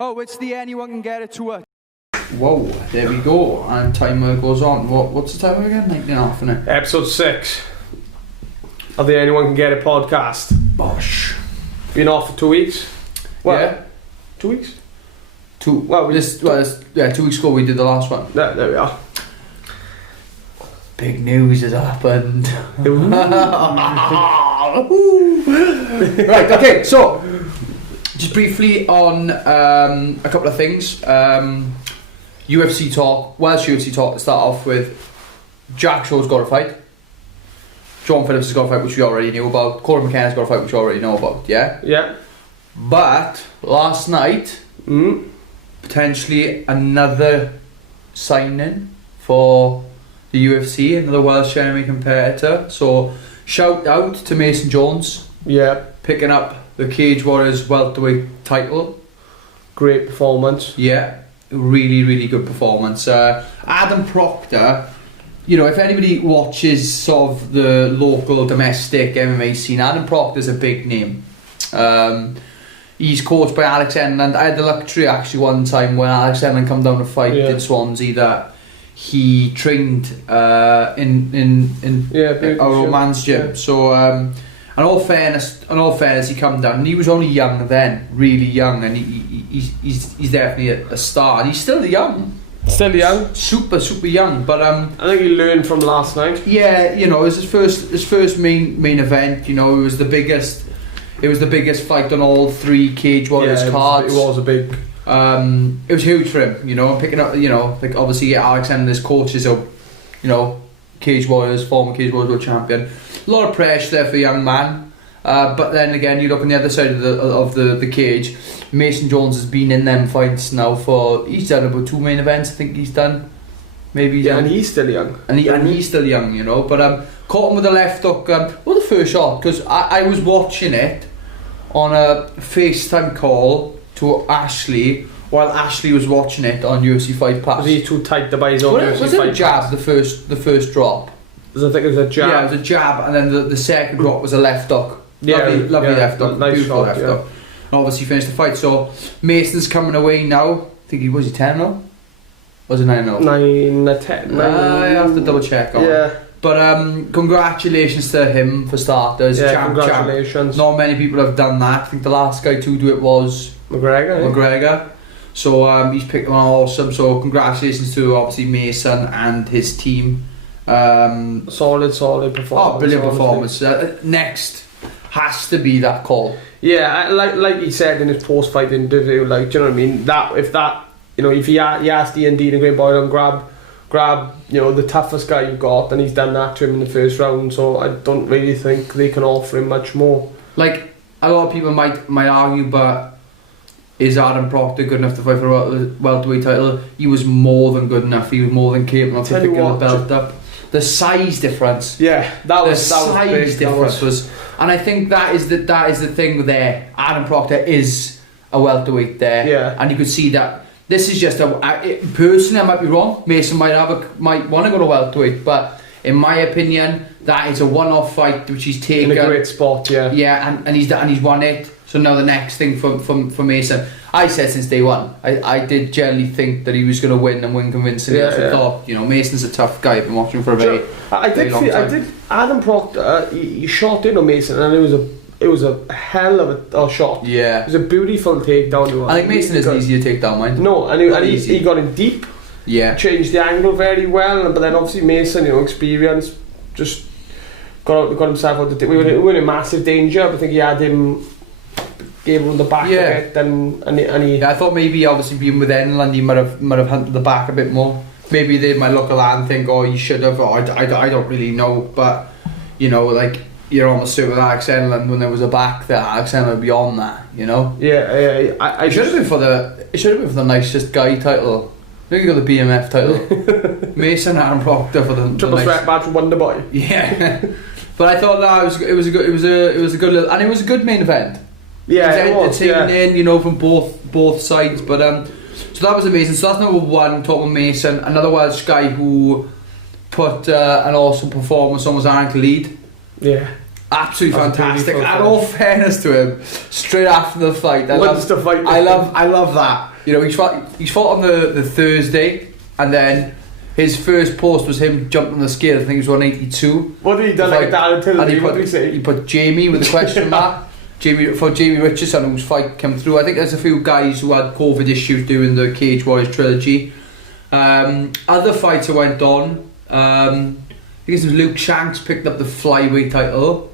Oh, it's the Anyone Can Get It tour. Whoa, there we go. And timer goes on. What's the timer again? 19.5, isn't it? Episode 6 of the Anyone Can Get It podcast. Bosh. Been off for 2 weeks. Well, Yeah. 2 weeks? 2 weeks ago we did the last one. There we are. Big news has happened. Right, okay, so just briefly on a couple of things. UFC talk, Welsh UFC talk to start off with. Jack Shaw's got a fight. John Phillips has got a fight, which we already knew about. Corey McKenna's got a fight, which we already know about, yeah? Yeah. But last night, potentially another signing for the UFC, another Welsh enemy competitor. So shout out to Mason Jones. Yeah. Picking up the Cage Warriors welterweight title. Great performance. Yeah, really, really good performance. Adam Proctor, you know, if anybody watches sort of the local domestic MMA scene, Adam Proctor's a big name. He's coached by Alex Enland. I had the luxury actually one time when Alex Enland come down to fight in Swansea that he trained in our old man's gym. So in all fairness, he come down and he was only young then, really young, and he's definitely a star. And he's still young. Still young. Super young. But I think he learned from last night. Yeah, you know, it was his first main event. You know, it was the biggest fight on all three Cage Warriors cards. It was a big. It was huge for him, you know, picking up, you know, like obviously Alex and his coaches are, you know, former Cage Warriors world champion. A lot of pressure there for a young man, but then again, you look on the other side of the cage. Mason Jones has been in them fights now he's done about 2 main events. I think he's done, maybe. And he's still young. And he's still young, you know. But caught him with a left hook. The first shot, because I was watching it on a FaceTime call to Ashley while Ashley was watching it on UFC Fight Pass. Was he too tight to buy his own UFC Fight Pass? Was it a jab, the first drop? I think it was a jab. Yeah, it was a jab, and then the second drop was a left hook. Lovely left hook, nice beautiful shot, left hook. And obviously finished the fight. So Mason's coming away now. I think he 10-0? Was it 9-0? 9-10. I have to double check on. Yeah. But congratulations to him for starters. Yeah, congratulations. Not many people have done that. I think the last guy to do it was McGregor. So he's picked one awesome. So congratulations to obviously Mason and his team. Solid performance. Oh, brilliant performance. Next has to be that call. Yeah, like he said in his post-fight interview, like, do you know what I mean? If he asked Ian Dean and Graham Boylan grab, you know, the toughest guy you've got, and he's done that to him in the first round. So I don't really think they can offer him much more. Like, a lot of people might argue, but is Adam Proctor good enough to fight for a welterweight title? He was more than good enough. He was more than capable of picking the belt up. The size difference. Yeah, that was size difference was, and I think that is the thing there. Adam Proctor is a welterweight there, and you could see that. This is just personally, I might be wrong. Mason might want to go to welterweight, but in my opinion, that is a one-off fight which he's taken in a great spot. Yeah, and he's won it. So now the next thing for Mason, I said since day one, I did generally think that he was going to win and win convincingly. I thought, you know, Mason's a tough guy. I've been watching him for a very long time. Adam Proctor, he shot in on Mason, and it was a hell of a shot. Yeah, it was a beautiful takedown. I think Mason isn't easy to take down, mind. No, and he got in deep. Yeah, changed the angle very well, but then obviously Mason, you know, experience, just got himself out. We were in massive danger, but I think he had him. Gave him the back a bit, and he. Yeah, I thought maybe obviously being with Enland, he might have hunted the back a bit more. Maybe they might look at that and think, oh, you should have. Or I don't really know, but you know, like you're almost certain with Alex Enland when there was a back that Alex Enland would be on that, you know. Yeah. It should have been for the nicest guy title. Maybe got the BMF title. Mason Adam Proctor for the triple threat match with Wonder Boy. Yeah, but I thought that it was a good little, and it was a good main event. Yeah, it was entertaining, you know, from both sides. But so that was amazing. So that's number one. Talking about Mason, another Welsh guy who put an awesome performance on was Aaron Khalid. Yeah, Absolutely That was a fantastic. beautiful And all fairness to him, straight after the fight, I love that. You know, he fought on the Thursday, and then his first post was him jumping on the scale. I think it was 182. What did he do like that until what did he say? He put Jamie with a question mark. Jamie Richardson, whose fight came through. I think there's a few guys who had COVID issues during the Cage Warriors trilogy. Other fights that went on. I think it was Luke Shanks picked up the flyweight title.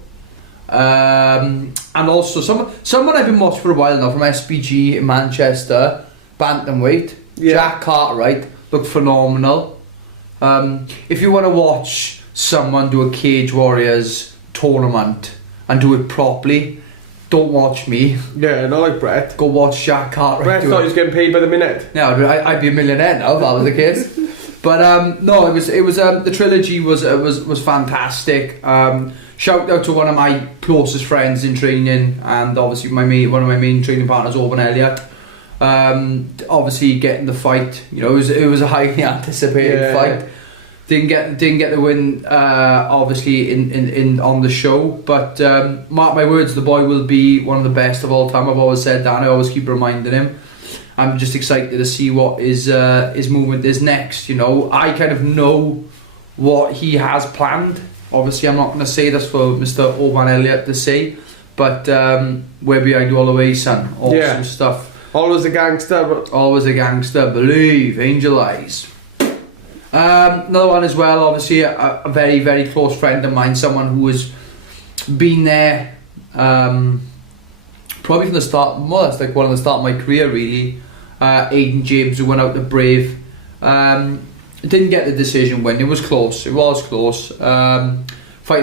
And also someone I've been watching for a while now from SBG in Manchester, bantamweight, Jack Cartwright, looked phenomenal. If you want to watch someone do a Cage Warriors tournament and do it properly, don't watch me. Yeah, not like Brett. Go watch Jack Cartwright. Brett thought he was getting paid by the minute. No, I'd be a millionaire now if that was the case. But no, it was the trilogy was fantastic. Shout out to one of my closest friends in training, and obviously one of my main training partners, Owen Elliott. Obviously getting the fight, you know, it was a highly anticipated fight. Didn't get the win, obviously in on the show, but mark my words, the boy will be one of the best of all time. I've always said that, and I always keep reminding him. I'm just excited to see what his movement is next. You know, I kind of know what he has planned. Obviously, I'm not going to say this for Mr. Owen Elliott to say, but we're behind you all the way, son. Awesome stuff. Always a gangster, but always a gangster. Believe, angel eyes. Another one as well, obviously a very, very close friend of mine, someone who has been there probably from the start, well, that's like one of the start of my career really. Aiden James, who went out to Brave, didn't get the decision win. It was close, fighting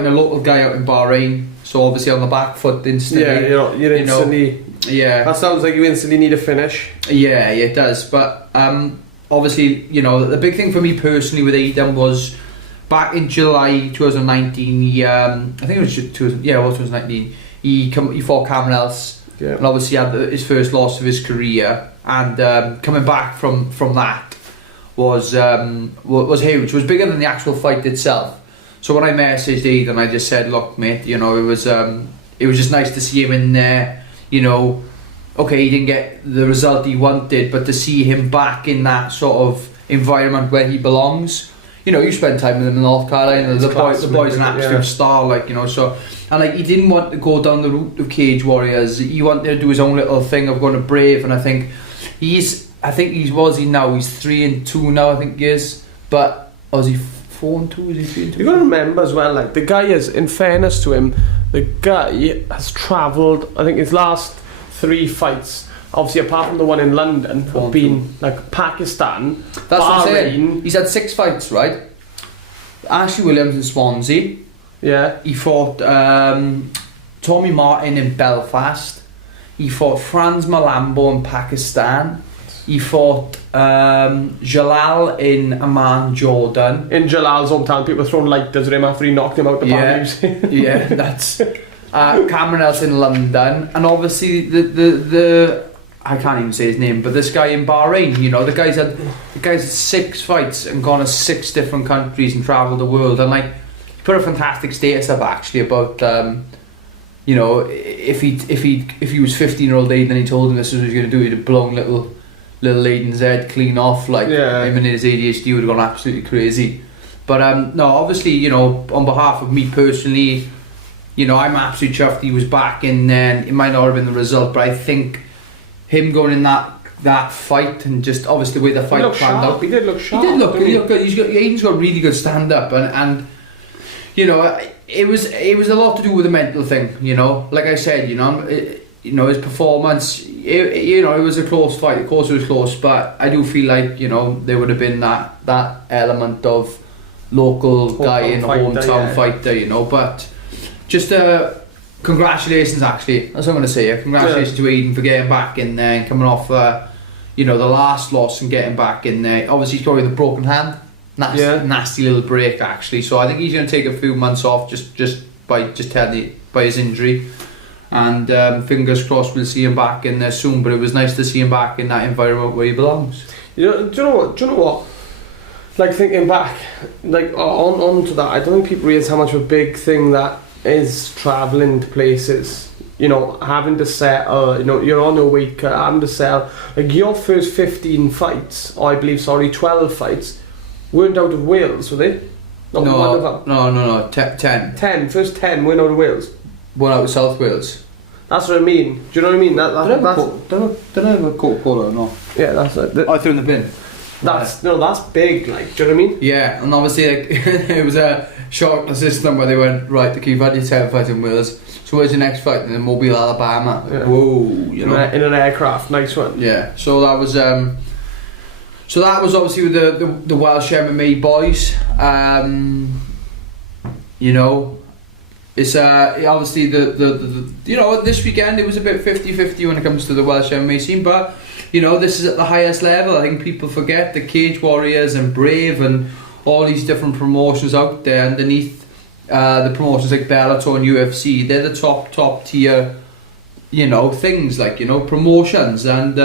a local guy out in Bahrain, so obviously on the back foot instantly. You're instantly, that sounds like you instantly need a finish. Yeah, it does, but obviously, you know, the big thing for me personally with Aiden was back in July 2019. I think it was 2019. He fought Cameron Else, and obviously had his first loss of his career. And coming back from that was huge. It was bigger than the actual fight itself. So when I messaged Aiden, I just said, "Look, mate, you know, it was just nice to see him in there. You know." Okay, he didn't get the result he wanted, but to see him back in that sort of environment where he belongs, you know, you spend time with him in North Carolina. The boy's an absolute star, like, you know. So, and like, he didn't want to go down the route of Cage Warriors. He wanted to do his own little thing of going to Brave, and I think he's 3-2 now. I think he is, but was he 4-2? Is he 3-2? You got to remember as well, like, the guy is, in fairness to him, the guy has travelled. I think his last 3 fights, obviously apart from the one in London, have been like Pakistan, That's what I'm saying. He's had 6 fights, right? Ashley Williams in Swansea. Yeah. He fought Tommy Martin in Belfast. He fought Franz Malambo in Pakistan. He fought Jalal in Amman, Jordan. In Jalal's hometown, people were throwing lighters at him after he knocked him out the yeah, that's Cameron Else in London, and obviously the I can't even say his name, but this guy in Bahrain, you know, the guy's had 6 fights and gone to 6 different countries and travelled the world, and like, he put a fantastic status up actually about you know, if he was 15-year-old Aiden and he told him this is what he was going to do, he'd have blown little Aiden's head clean off, like him and his ADHD would have gone absolutely crazy. But no, obviously, you know, on behalf of me personally, you know, I'm absolutely chuffed he was back in there. It might not have been the result, but I think him going in that fight, and just obviously the way the fight planned out. He did look sharp. He did look good. Aiden's got really good stand up, and you know, it was a lot to do with the mental thing. You know, like I said, you know, his performance. It was a close fight. Of course, it was close, but I do feel like, you know, there would have been that element of local guy in hometown fighter, you know, but. Just congratulations, actually. That's what I'm going to say. Congratulations to Aiden for getting back in there and coming off, you know, the last loss and getting back in there. Obviously, he's probably the broken hand. Nasty little break, actually. So I think he's going to take a few months off just by his injury. And fingers crossed we'll see him back in there soon. But it was nice to see him back in that environment where he belongs. Do you know what? Like, thinking back, like on to that, I don't think people realise how much of a big thing that is travelling to places. You know, having to settle. You know, you're on a weight cut, having to sell. Like your first 15 fights, or I believe, 12 fights, weren't out of Wales, were they? Not one of them. No. 10. 10. First 10 weren't out of Wales. One out of South Wales. That's what I mean. Do you know what I mean? Don't know if Coca-Cola or not. Yeah, that's it. I threw in the bin. That's big. Like, do you know what I mean? Yeah, and obviously like, it was a shock system where they went, right, okay, you've had your 10 fights in Wales, so where's your next fight? In Mobile, Alabama. Yeah. Whoa, you know. In an aircraft, nice one. Yeah, so that was obviously with the Welsh MMA boys. You know, it's obviously the you know, this weekend it was a bit 50-50 when it comes to the Welsh MMA scene, but you know, this is at the highest level. I think people forget the Cage Warriors and Brave and all these different promotions out there underneath the promotions like Bellator and UFC. They're the top tier, you know, things like, you know, promotions, and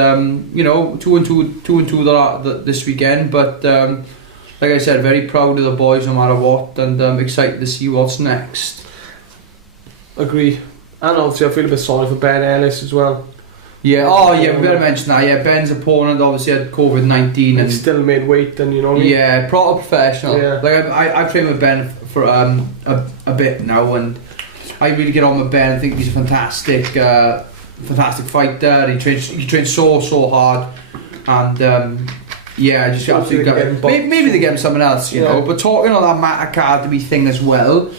you know, two and two this weekend. But like I said, very proud of the boys no matter what, and excited to see what's next. Agree. And obviously I feel a bit sorry for Ben Ellis as well. Yeah, oh yeah, we better mention that. Yeah, Ben's opponent obviously had COVID-19 and still made weight, and you know what I mean? Yeah, proper professional. Yeah. Like I've trained with Ben for a bit now, and I really get on with Ben. I think he's a fantastic fighter. He trains so hard, and yeah, I just absolutely maybe they get him someone else, you know. But talking on that Matt Academy thing as well,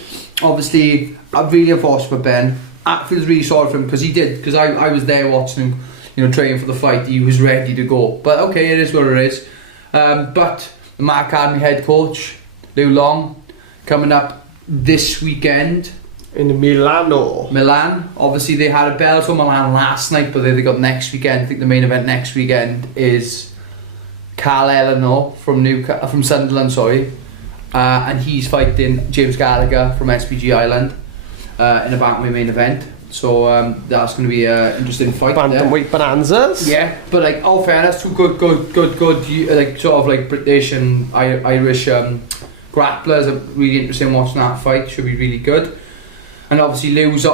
obviously I've really enforced for Ben. I feel really sorry for him because I was there watching him, you know, training for the fight. He was ready to go, but okay, it is what it is. But the Matt Academy head coach Lou Long coming up this weekend in Milan. Obviously they had a Bellator Milan last night, but they got next weekend. I think the main event next weekend is Carl Eleanor from Sunderland, and he's fighting James Gallagher from SPG Island in a bantamweight main event. So that's going to be an interesting fight. Bantamweight bonanzas. Yeah, but like, all fairness, two good, like sort of like British and Irish grapplers. I'm really interested in watching that fight. Should be really good. And obviously Lou's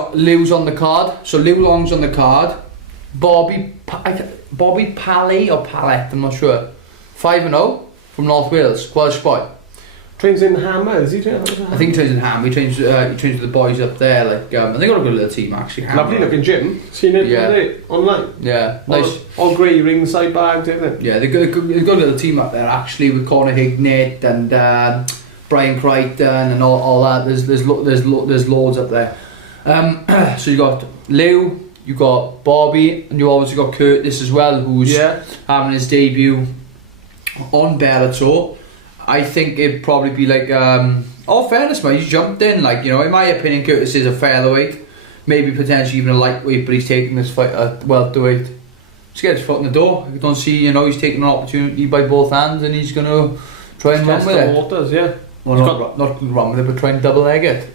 on the card. So Lou Long's on the card. Bobby Pally or Pallet, I'm not sure. 5-0 from North Wales, Welsh boy. Trains in Hammer, is he? I think he trains in Ham. He trains with the boys up there. Like, and they got a good little team actually. Lovely looking gym. Seen it online. Yeah, nice. All grey ringside bags, isn't it? Yeah, they've got a little team up there actually with Conor Hignett and Brian Crichton and all that. There's loads up there. So you got Lou, you got Bobby, and you obviously got Curtis as well, who's having his debut on Bellator. I think it'd probably be like, all fairness, man, he's jumped in. Like, you know, in my opinion, Curtis is a featherweight, maybe potentially even a lightweight, but he's taking this fight at welterweight. Just get his foot in the door. You don't see, you know, he's taking an opportunity by both hands, and he's going to try and run with it. Waters, yeah. Well, not run with it, but try and double leg it.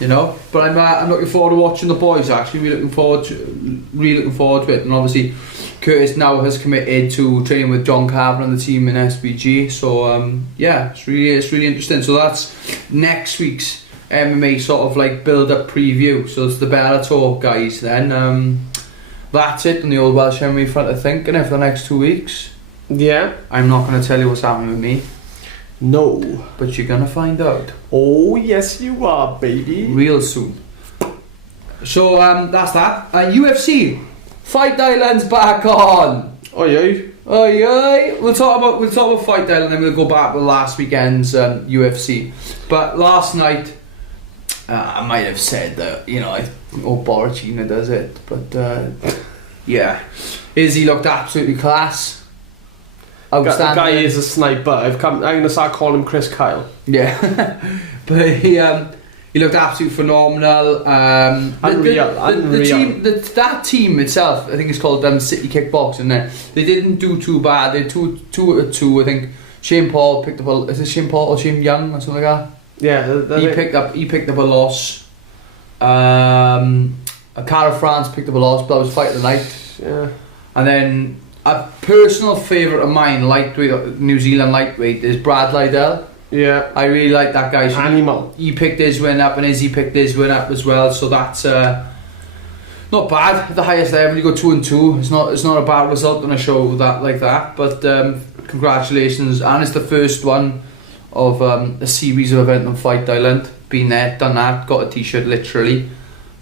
You know, but I'm looking forward to watching the boys. Actually, really looking forward to it. And obviously, Curtis now has committed to training with John Carver and the team in SBG. So yeah, it's really interesting. So that's next week's MMA sort of like build-up preview. So it's the Bellator guys. Then that's it on the old Welsh MMA front, I think. And for the next 2 weeks, yeah, I'm not going to tell you what's happening with me. No, but you're gonna find out. Oh yes, you are, baby. Real soon. So that's that. UFC Fight Island's back on. Oh yeah. We'll talk about Fight Island, then we'll go back with last weekend's UFC. But last night, I might have said that, you know, Borrachina does it, but yeah, Izzy looked absolutely class. Outstanding. Guy is a sniper. I'm going to start calling him Chris Kyle. Yeah, but he looked absolutely phenomenal. Unreal. That team itself, I think it's called City Kickboxing. They didn't do too bad. They two. I think Shane Paul picked up a. Is it Shane Paul or Shane Young or something like that? Yeah, he picked up a loss. Cara France picked up a loss, but that was fight of the night. Yeah, and then. A personal favourite of mine, lightweight, New Zealand lightweight, is Brad Liddell. Yeah. I really like that guy. So Animal. he picked his win up, and Izzy picked his win up as well. So that's not bad. At the highest level, you go 2-2. It's not a bad result on a show like that. But congratulations, and it's the first one of a series of event on Fight Island. Been there, done that, got a t-shirt literally.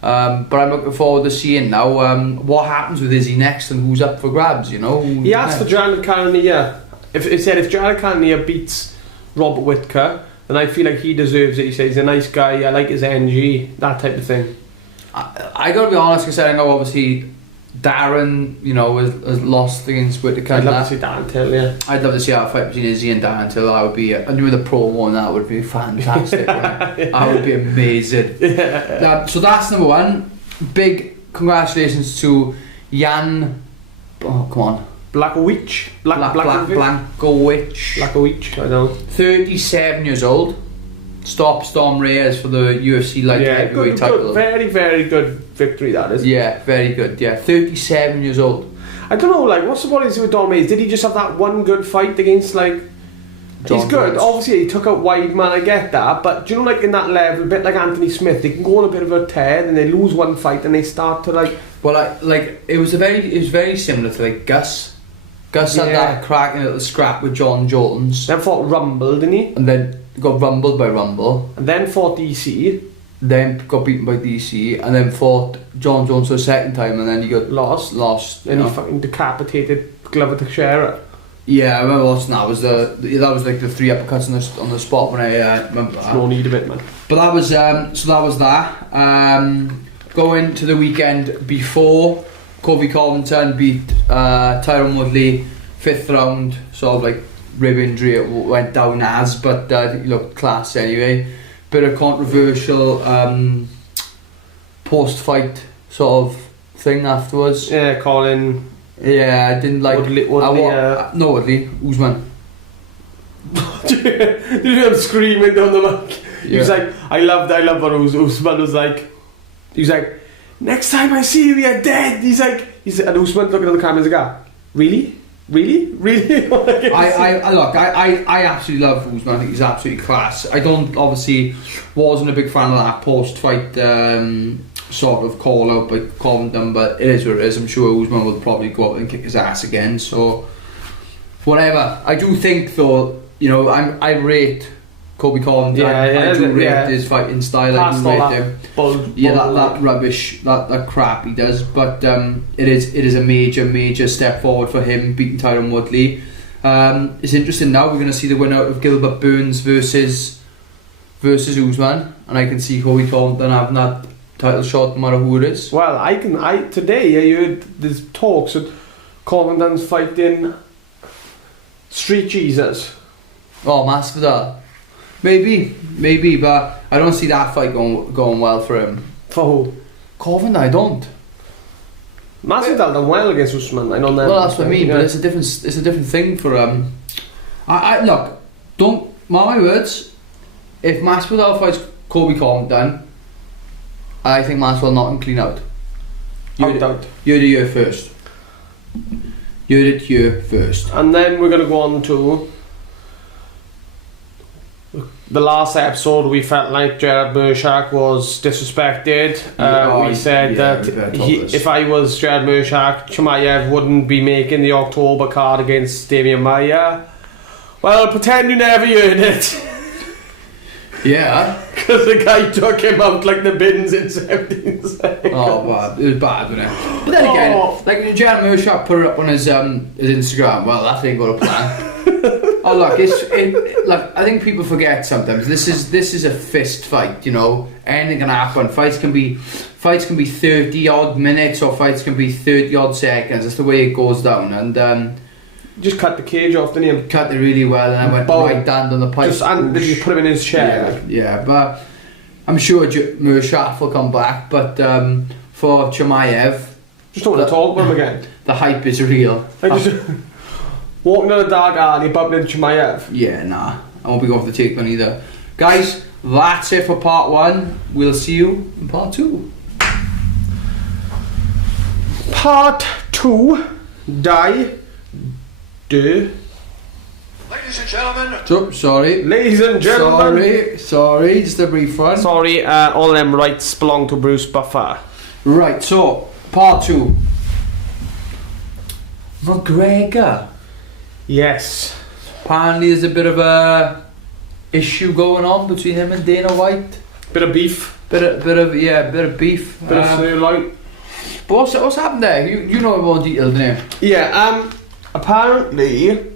But I'm looking forward to seeing now what happens with Izzy next and who's up for grabs. You know. He asked for Jared Cannonier. If Jared Cannonier beats Robert Whittaker, then I feel like he deserves it. He says he's a nice guy, I like his energy, that type of thing. I gotta be honest, because I know obviously Darren, you know, has lost against Whittaker. I'd love to see Darren Till, yeah. I'd love to see that fight between Izzy and Darren Till. That would be, and with the promo and that would be fantastic. That would be amazing. Yeah. So that's number one. Big congratulations to Jan. Oh, come on. Blackowicz, I don't know. 37 years old. Stopped Storm Reyes for the UFC light heavyweight title. Very, very good victory that is. Yeah, very good. Yeah, 37 years old. I don't know, like, what's the what is it with Dom Mays? Did he just have that one good fight against, like... He's good. Obviously, he took out Weidman, I get that. But, do you know, like, in that level, a bit like Anthony Smith, they can go on a bit of a tear, and they lose one fight, and they start to, like... Well, it was very similar to, like, Gus. Gus had that cracking little scrap with John Jones. Then fought Rumble, didn't he? And then got rumbled by Rumble. And then fought DC. Then got beaten by DC. And then fought John Jones for a second time. And then he got lost. Then he fucking decapitated Glover Teixeira. Yeah, I remember watching that. That was like the 3 uppercuts on the spot when I remember that. No need of it, man. But that was so that was that. Going to the weekend before, Kobe Covington beat Tyron Woodley, 5th round, sort of like rib injury it went down as, but I think he looked class anyway. Bit of controversial post-fight sort of thing afterwards. Yeah, Colin. Yeah, I didn't like Woodley, no, Woodley, Usman. Did you hear him screaming down the mic? He was like, I love what Usman was like. He was like, next time I see you, you're dead. He's like, and Usman looking at the camera and like, really? I absolutely love Usman. I think he's absolutely class. I wasn't a big fan of that post-fight sort of call out by Covington, but it is what it is. I'm sure Usman will probably go out and kick his ass again, so whatever. I do think though, you know, I rate Kobe Covington. I do rate his fighting style. I do rate him. That rubbish, that crap he does. But it is a major step forward for him beating Tyron Woodley. It's interesting now. We're going to see the winner of Gilbert Burns versus Usman, and I can see Kobe Covington having that title shot no matter who it is. Well, today I heard there's talks of Covington's fighting Street Jesus. Oh, Masvidal. Maybe, but I don't see that fight going well for him. For who? Covington, I don't. Masvidal done well against Usman. I know that. Well, that's what I mean. But it's a different thing for I look. Don't mark my words. If Masvidal fights Kobe Covington, I think Masvidal not and clean out. You heard it here first. And then we're gonna go on to the last episode. We felt like Jared Mershak was disrespected. We said that if I was Jared Mershak, Chimaev wouldn't be making the October card against Damian Maia. Well, pretend you never heard it. Yeah. Because the guy took him out like the bins in 17 seconds. Oh, well, it was bad, wasn't it? But then again, like Jared Mershak put it up on his Instagram. Well, that ain't got a plan. Oh look, look. I think people forget sometimes. This is a fist fight. You know, anything can happen. Fights can be 30 odd minutes, or fights can be 30 odd seconds. That's the way it goes down. And just cut the cage off, didn't he? Cut it really well, and I went right down on the pipe. Did you put him in his chair? Yeah. But I'm sure Mershak will come back. But for Chimaev, just don't want to talk about him again. The hype is real. Walking on a dark alley, bumping into Chimaev. Yeah, nah. I won't be going for the take one either. Guys, that's it for part 1. We'll see you in part 2. Part 2. Die. De. Ladies and gentlemen. So, sorry. Ladies and gentlemen. Sorry, just a brief one. Sorry, all them rights belong to Bruce Buffer. Right, so, part 2. McGregor. Yes. Apparently there's a bit of a issue going on between him and Dana White. Bit of beef. Bit of beef. Bit of sirloin. But what's happened there? You know more detail than him. Yeah, apparently,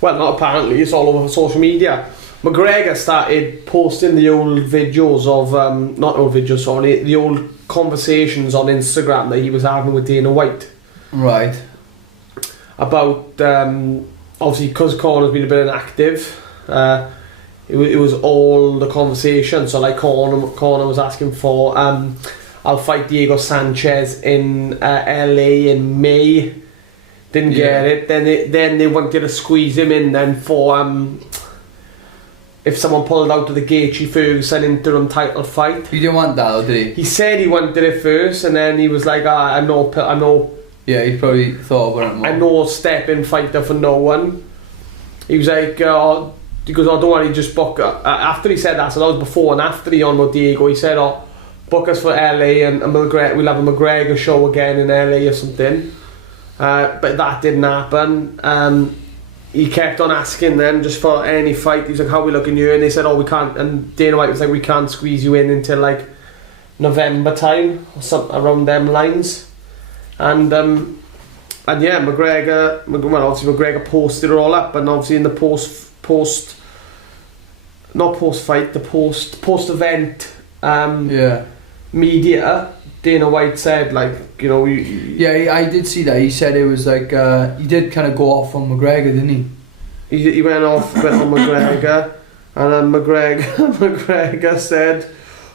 well, not apparently, it's all over social media. McGregor started posting the old videos of, not old videos, sorry, the old conversations on Instagram that he was having with Dana White. Right. About, obviously, because Connor's been a bit inactive, it was all the conversation. So, like, Connor was asking for, I'll fight Diego Sanchez in LA in May. Didn't get it. Then they wanted to squeeze him in then for if someone pulled out of the Gaethje Ferguson interim title fight. He didn't want that, though, did he? He said he wanted it first, and then he was like, I know. Yeah, he probably thought about it more. I know step-in fighter for no one. He was like, he goes, don't worry, just book. After he said that, so that was before and after he on with Diego, he said, book us for LA and McGregor, we'll have a McGregor show again in LA or something. But that didn't happen. He kept on asking them just for any fight. He was like, how are we looking here? And they said, we can't. And Dana White was like, we can't squeeze you in until like November time or something around them lines. And yeah, McGregor posted it all up, and obviously in the post event media, Dana White said, like, I did see that. He said it was like he did kind of go off on McGregor, didn't he? He went off a bit on McGregor, and then McGregor said,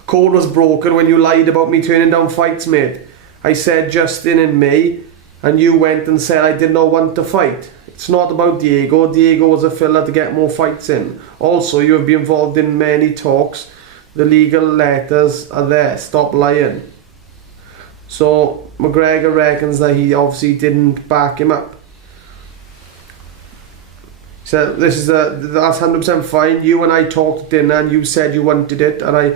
"Code was broken when you lied about me turning down fights, mate. I said Justin in May, and you went and said I did not want to fight. It's not about Diego. Diego was a filler to get more fights in. Also, you have been involved in many talks. The legal letters are there. Stop lying." So McGregor reckons that he obviously didn't back him up. So that's 100% fine. You and I talked at dinner, and you said you wanted it, and I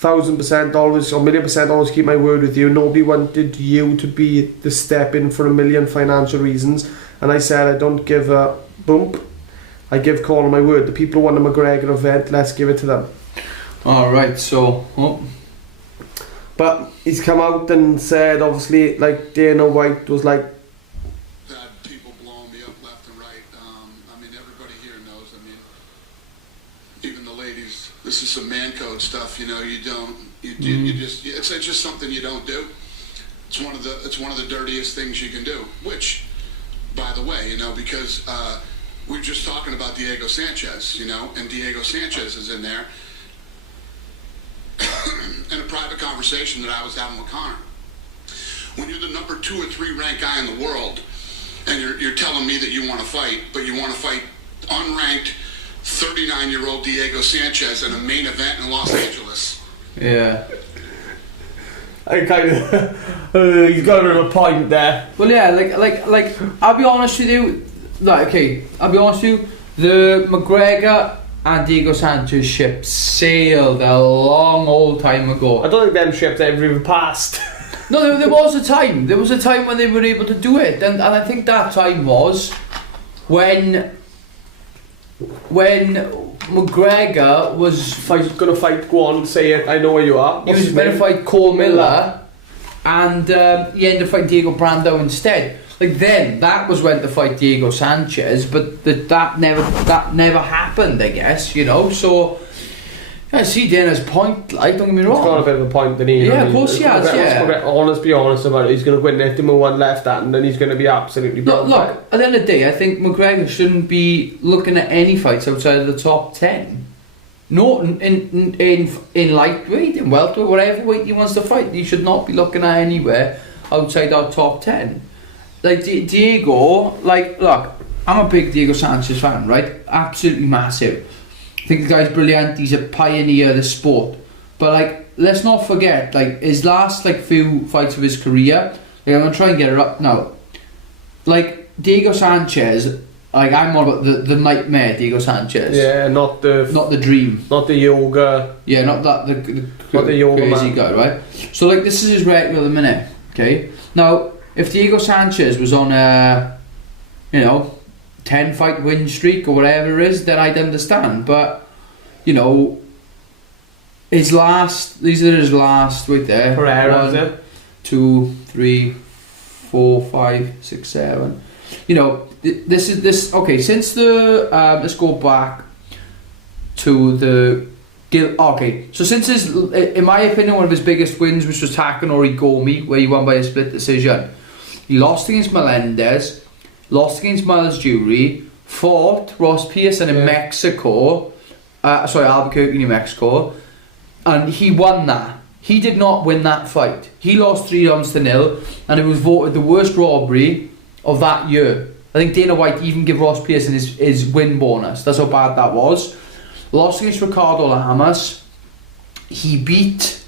1,000% always, or 1,000,000% always keep my word with you. Nobody wanted you to be the step in for a million financial reasons, and I said I don't give a bump. I give Conor my word. The people who want a McGregor event, let's give it to them. Alright, so but he's come out and said, obviously, like, Dana White was like, Had people blowing me up left and right. I mean, everybody here knows. I mean, even the ladies. This is some man code stuff. You just. It's just something you don't do. It's one of the dirtiest things you can do. Which, by the way, because we were just talking about Diego Sanchez, and Diego Sanchez is in there. In a private conversation that I was having with Connor. When you're the number 2 or 3 ranked guy in the world, and you're telling me that you want to fight, but you want to fight unranked 39-year-old Diego Sanchez in a main event in Los Angeles. yeah. I kind of, he's got a bit of a point there. Well, yeah, like I'll be honest with you. I'll be honest with you. The McGregor and Diego Sanchez ship sailed a long old time ago. I don't think them ships ever even passed. No, there was a time. There was a time when they were able to do it, and I think that time was when McGregor was going to fight. Go on, say it. I know where you are. He was going to fight Cole Miller, and he ended up fighting Diego Brando instead. Like then, that was when to fight Diego Sanchez, but that never happened, I guess, So I see Dana's point. Like, don't get me wrong. He's got a bit of a point, didn't he? Yeah, of course he has. Let's be honest about it. He's going to win hit him with one left hand, and then he's going to be absolutely broken. Look, at the end of the day, I think McGregor shouldn't be looking at any fights outside of the top 10. No, in lightweight, in welterweight, whatever weight he wants to fight, he should not be looking at anywhere outside our top 10. Like Diego, look, I'm a big Diego Sanchez fan, right? Absolutely massive. I think the guy's brilliant. He's a pioneer of the sport. But let's not forget, his last few fights of his career. I'm gonna try and get it up now. Diego Sanchez, Like, I'm on about the nightmare Diego Sanchez. Yeah, not the dream. not the yoga. Yeah, not that Not the yoga crazy man. guy, right? So like, this is his record at the minute. Okay. Now, if Diego Sanchez was on a, 10 fight win streak or whatever it is, then I'd understand. But these are his last. Wait there. Pereira, is it? 2, 3, 4, 5, 6, 7. This. Okay, since the let's go back to the okay. So since his, in my opinion, one of his biggest wins, which was Takanori Gomi, where he won by a split decision. He lost against Melendez, lost against Miles Jury, fought Ross Pearson in Mexico. Albuquerque, New Mexico, and he won that. He did not win that fight. He lost 3-0, and it was voted the worst robbery of that year. I think Dana White even gave Ross Pearson his win bonus. That's how bad that was. Lost against Ricardo Lamas. He beat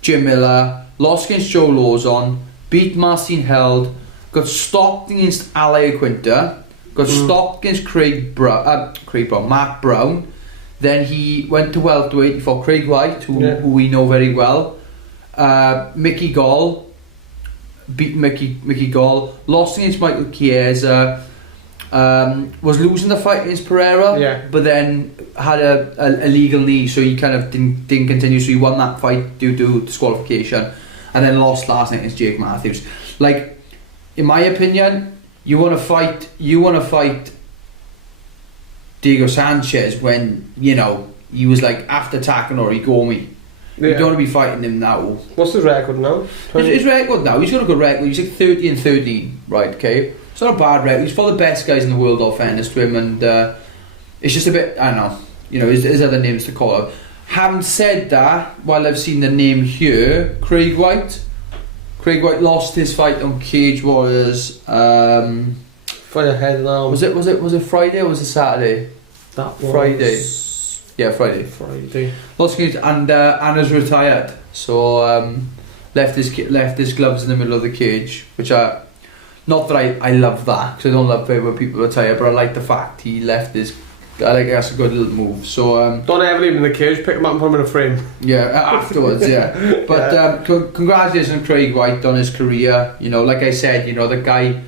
Jim Miller. Lost against Joe Lawson. Beat Marcin Held. Got stopped against Ali Quinta. Got stopped against Matt Brown. Then he went to welterweight. He fought Craig White, who we know very well. Mickey Gall. Beat Mickey Gall. Lost against Michael Chiesa. Was losing the fight against Pereira, but then had a legal knee, so he kind of didn't continue. So he won that fight due to disqualification, and then lost last night against Jake Matthews. Like, in my opinion, you want to fight Diego Sanchez when he was like after Takanori Gomi. You don't want to be fighting him now. What's his record now? His record now, he's got a good record. He's like 30-13, right? Okay, it's not a bad record. He's for the best guys in the world, all fairness to him, and it's just a bit, I don't know, there's other names to call out. Having said that, while I've seen the name here, Craig White lost his fight on Cage Warriors. Fight ahead now. Was it Friday or was it Saturday? That was Friday. Yeah, Friday. Lost against and Anna's retired, so left his gloves in the middle of the cage, which not that I love that, because I don't love when people retire, but I like the fact he left his. I think that's a good little move. So don't ever leave him in the cage. Pick him up and put him in a frame. Yeah, afterwards. Yeah, but congratulations on Craig White on his career. Like I said, the guy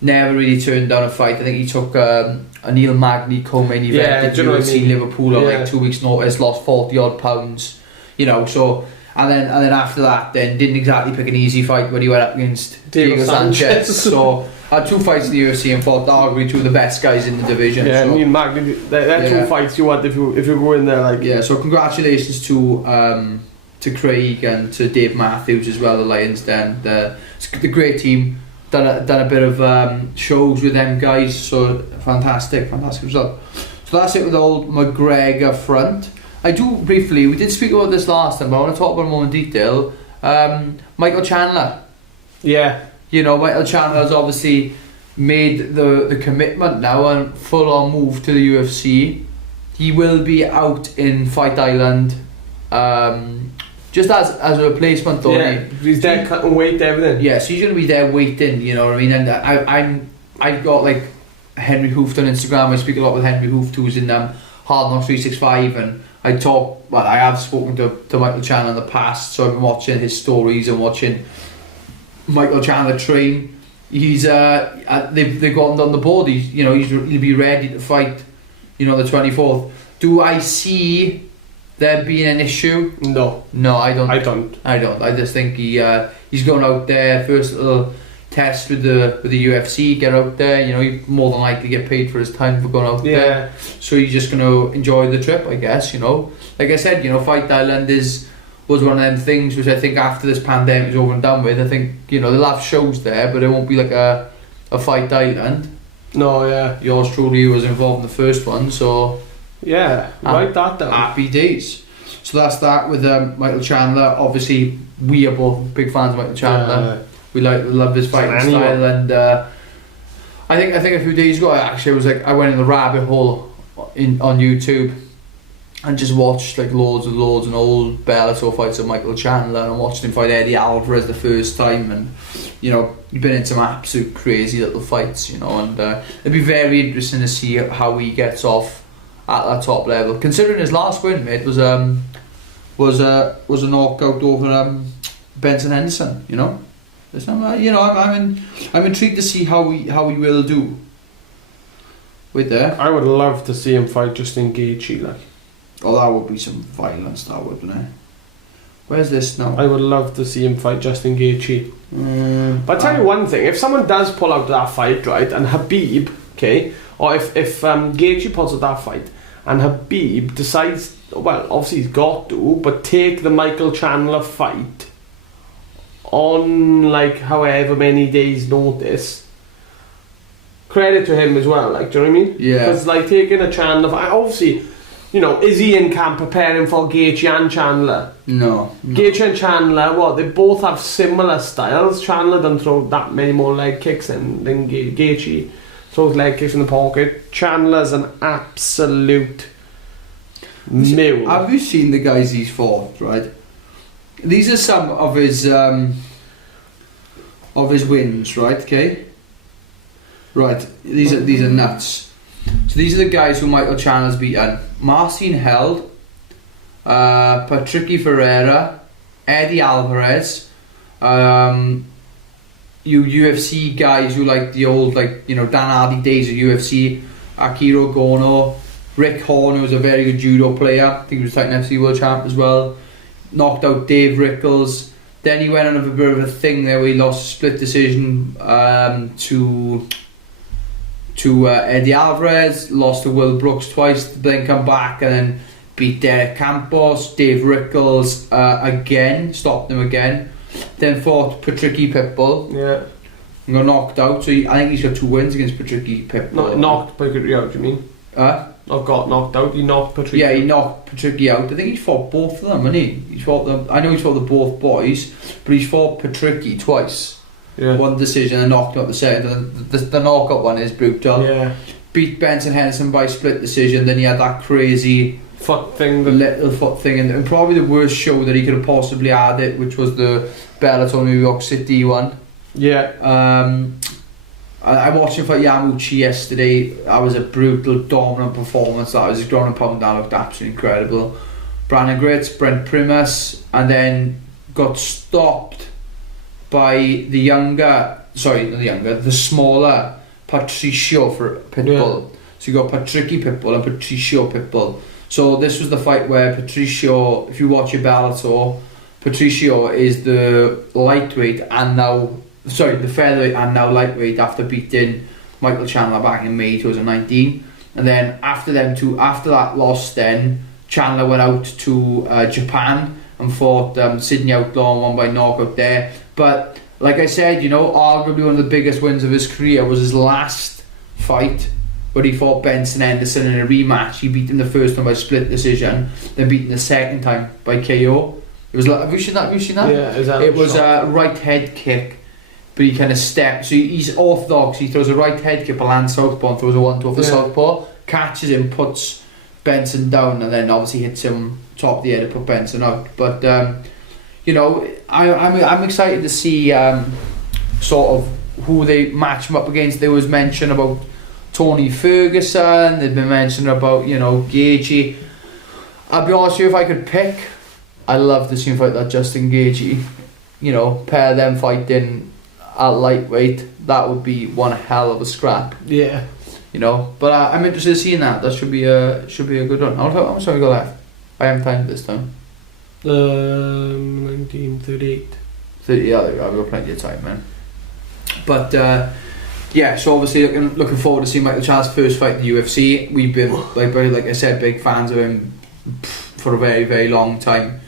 never really turned down a fight. I think he took a Neil Magny co-main event at UFC Liverpool on like 2 weeks' notice, lost 40 odd pounds. So and then after that, then didn't exactly pick an easy fight when he went up against Diego Sanchez. So had 2 fights in the UFC and fought arguably 2 of the best guys in the division. Yeah, Neil Magny, they're 2 fights you want if you go in there like. Yeah, so congratulations to Craig and to Dave Matthews as well, the Lions Den. The great team. Done a bit of shows with them guys, so fantastic result. So that's it with the old McGregor front. I do briefly, we did speak about this last time, but I want to talk about it more in detail. Michael Chandler. Yeah. Michael Chandler has obviously made the commitment now and full on move to the UFC. He will be out in Fight Island. Just as a replacement, though. Yeah, he's there cutting weight, everything. Yeah, so he's going to be there waiting, you know what I mean? And I've got like Henry Hooft on Instagram. I speak a lot with Henry Hooft, who's in Hard Knocks 365, and I have spoken to Michael Chandler in the past, so I've been watching his stories and watching Michael Chandler train. He's they've got him on the board. He'll be ready to fight, the 24th. Do I see there being an issue? No, I don't. I just think he's going out there, first little test with the UFC, get out there, he more than likely get paid for his time for going out there, so he's just going to enjoy the trip, I guess. Like I said, Fight Island was one of them things which I think after this pandemic is over and done with, I think they'll have shows there, but it won't be like a Fight Island. No, yeah, yours truly was involved in the first one, so write that down. Happy days. So that's that with Michael Chandler. Obviously, we are both big fans of Michael Chandler. We love his fighting style, and I think a few days ago I went in the rabbit hole on YouTube, and just watched like loads and old Bellator fights of Michael Chandler, and watched him fight Eddie Alvarez the first time, and you've been in some absolute crazy little fights, and it'd be very interesting to see how he gets off at that top level, considering his last win, mate, was a knockout over Benson Henderson. I'm intrigued to see how he will do with that. I would love to see him fight Justin Gaethje, like. Oh, that would be some violence, that wouldn't it? Where's this now? I would love to see him fight Justin Gaethje. But I'll tell you one thing, if someone does pull out that fight, right, and Habib, okay, or if Gaethje pulls out that fight, and Habib decides, well, obviously he's got to, but take the Michael Chandler fight on, like, however many days' notice, credit to him as well, like, do you know what I mean? Yeah. Because, like, taking a Chandler fight, obviously, is he in camp preparing for Gaethje and Chandler? No. Gaethje and Chandler, they both have similar styles. Chandler doesn't throw that many more leg kicks than Gaethje throws leg kicks in the pocket. Chandler's an absolute mule. Have you seen the guys he's fought, right? These are some of his wins, right? Okay. Right. These are nuts. So these are the guys who Michael Chandler's beaten: Marcin Held, Patricky Ferreira, Eddie Alvarez, UFC guys who like the old, Dan Hardy days of UFC, Akira Gono, Rick Horn, who was a very good judo player, I think he was Titan FC World Champ as well, knocked out Dave Rickles. Then he went on a bit of a thing there where he lost a split decision to Eddie Alvarez, lost to Will Brooks twice, then come back and then beat Derek Campos, Dave Rickles again, stopped him again, then fought Patricky Pitbull, and got knocked out. So I think he's got 2 wins against Patricky Pitbull. Knocked Patricky out, you mean? Not got knocked out, he knocked Patricky out. Yeah, he knocked Patricky out. I think he's fought both of them, hasn't he? He's fought them. I know he's fought the both boys, but he's fought Patricky twice. Yeah. 1 decision and knocked out the second. The knockout one is brutal. Yeah. Beat Benson Henderson by split decision. Then he had that crazy foot thing, little foot thing, and probably the worst show that he could have possibly had it, which was the Bellator New York City one. Yeah. I watched him fight Yamuchi yesterday. That was a brutal, dominant performance. That was his ground and pound. That looked absolutely incredible. Brandon Gritz, Brent Primus, and then got stopped by the smaller Patricio for Pitbull. Yeah. So you got Patricky Pitbull and Patricio Pitbull. So this was the fight where Patricio, if you watch your Bellator, Patricio is the lightweight and now, the featherweight and now lightweight after beating Michael Chandler back in May 2019. And then after that loss, then Chandler went out to Japan and fought Sydney Outlaw and won by knockout there. But like I said, arguably one of the biggest wins of his career was his last fight, where he fought Benson Henderson in a rematch. He beat him the first time by split decision, then beat him the second time by KO. It was like, have you seen that? Yeah, it was a right head kick, but he kind of stepped. So he's orthodox. He throws a right head kick, a land southpaw, and throws a 1-2 off the southpaw, catches him, puts Benson down, and then obviously hits him top of the head to put Benson out. But I'm excited to see sort of who they match him up against. There was mention about Tony Ferguson. There'd been mention about Gaethje. I'll be honest with you, if I could pick, I'd love to see him fight that Justin Gaethje. Pair them fighting at lightweight. That would be one hell of a scrap. Yeah. But I'm interested in seeing that. That should be a good one. How much have we got left? I haven't timed this time. 1938. 30, yeah, I've got plenty of time, man. But so obviously looking forward to seeing Michael Chandler's first fight in the UFC. We've been like I said, big fans of him for a very, very long time.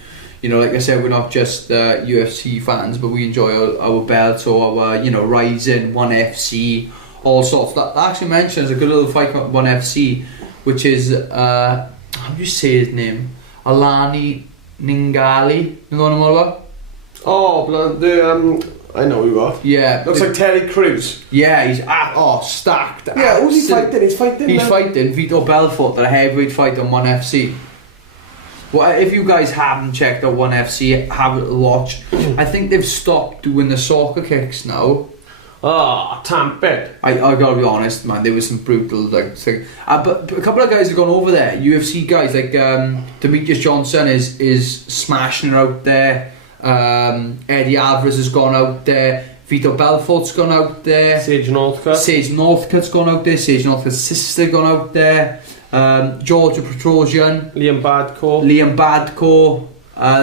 Like I said, we're not just UFC fans, but we enjoy our Bellator, our Rising, One FC, all sorts. That actually mentions a good little fight on One FC, which is how do you say his name? Alani Ningali. You know what I'm all about? Oh, I know who you are. Yeah. Looks like Terry Crews. Yeah, he's stacked. Yeah, who's he fighting? He's fighting Vito Belfort, the heavyweight fight on One FC. Well, if you guys haven't checked out 1FC, have a watch. I think they've stopped doing the soccer kicks now. Ah, Tamped. I gotta be honest, man. There was some brutal like thing. But a couple of guys have gone over there. UFC guys like Demetrius Johnson is smashing it out there. Eddie Alvarez has gone out there. Vito Belfort's gone out there. Sage Northcutt's gone out there. Sage Northcutt's sister gone out there. Georgia Petrosian. Liam Badco.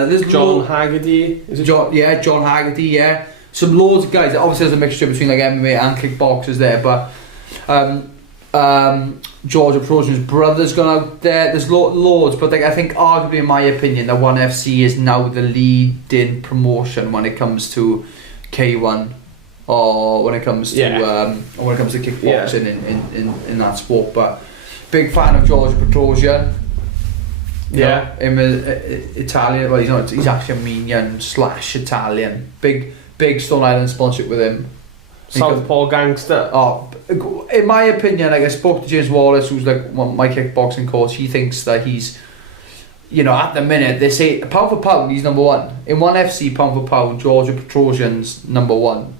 There's John Haggerty. John Haggerty. Yeah. Some loads of guys. Obviously, there's a mixture between like MMA and kickboxers there, but Georgia Petrosian's brother's gone out there. There's loads, but like I think, arguably, in my opinion, the 1FC is now the leading promotion when it comes to K1 or when it comes to kickboxing in that sport. But big fan of Georgia Petrosian. Yeah, him Italian. Well, he's actually Armenian / Italian. Big Stone Island sponsorship with him. Southpaw gangster. Oh, in my opinion, like I spoke to James Wallace, who's like my kickboxing coach. He thinks that he's, at the minute they say pound for pound he's number one in 1FC. Pound for pound, Georgia Petrosian's number one.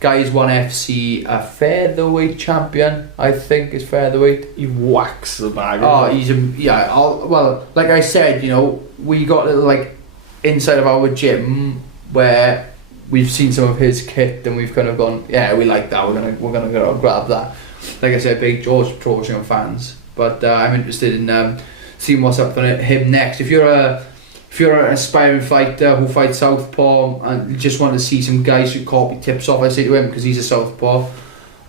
Guy's 1FC a featherweight champion. I think is featherweight. He whacks the bag. Oh, well, like I said, we got like inside of our gym where we've seen some of his kit and we've kind of gone, yeah, we like that. We're gonna go grab that. Like I said, big George Petrosian fans. But I'm interested in seeing what's up for him next. If you're an aspiring fighter who fights southpaw and you just want to see some guys who copy tips off, I say to him, because he's a southpaw,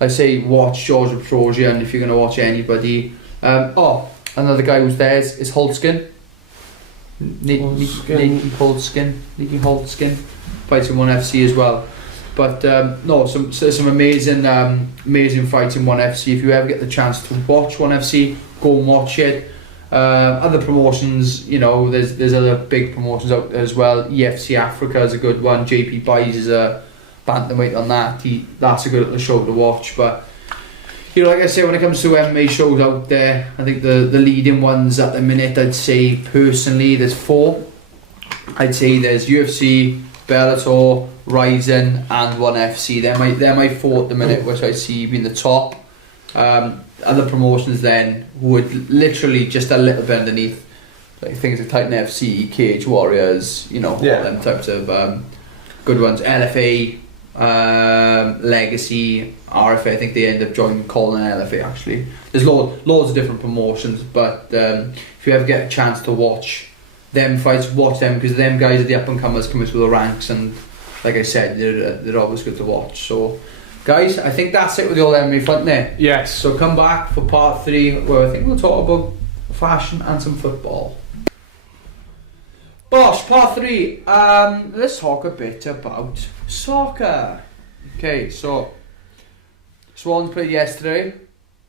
I say watch George Petrosian if you're gonna watch anybody. Another guy who's there is Holtzkin. Nicky Holtzkin fights in 1FC as well. But some amazing fights in 1FC. If you ever get the chance to watch 1FC, go and watch it. Other promotions, there's other big promotions out there as well. EFC Africa is a good one. JP Buys is a bantamweight on that. That's a good little show to watch. But like I say, when it comes to MMA shows out there, I think the leading ones at the minute, I'd say personally, there's 4. I'd say there's UFC, Bellator, Ryzen, and 1FC. They're my 4 at the minute, which I see being the top. Other promotions then would literally just a little bit underneath, like things like Titan FC, Cage Warriors, all them types of good ones. LFA, Legacy, RFA. I think they end up calling it LFA actually. There's loads of different promotions, but if you ever get a chance to watch them fights, watch them, because them guys are the up and comers coming through the ranks, and like I said, they're always good to watch. So guys, I think that's it with the old MMA front there. Yes. So come back for part 3 where I think we'll talk about fashion and some football. Bosh, part 3. Let's talk a bit about soccer. Okay, so Swans played yesterday.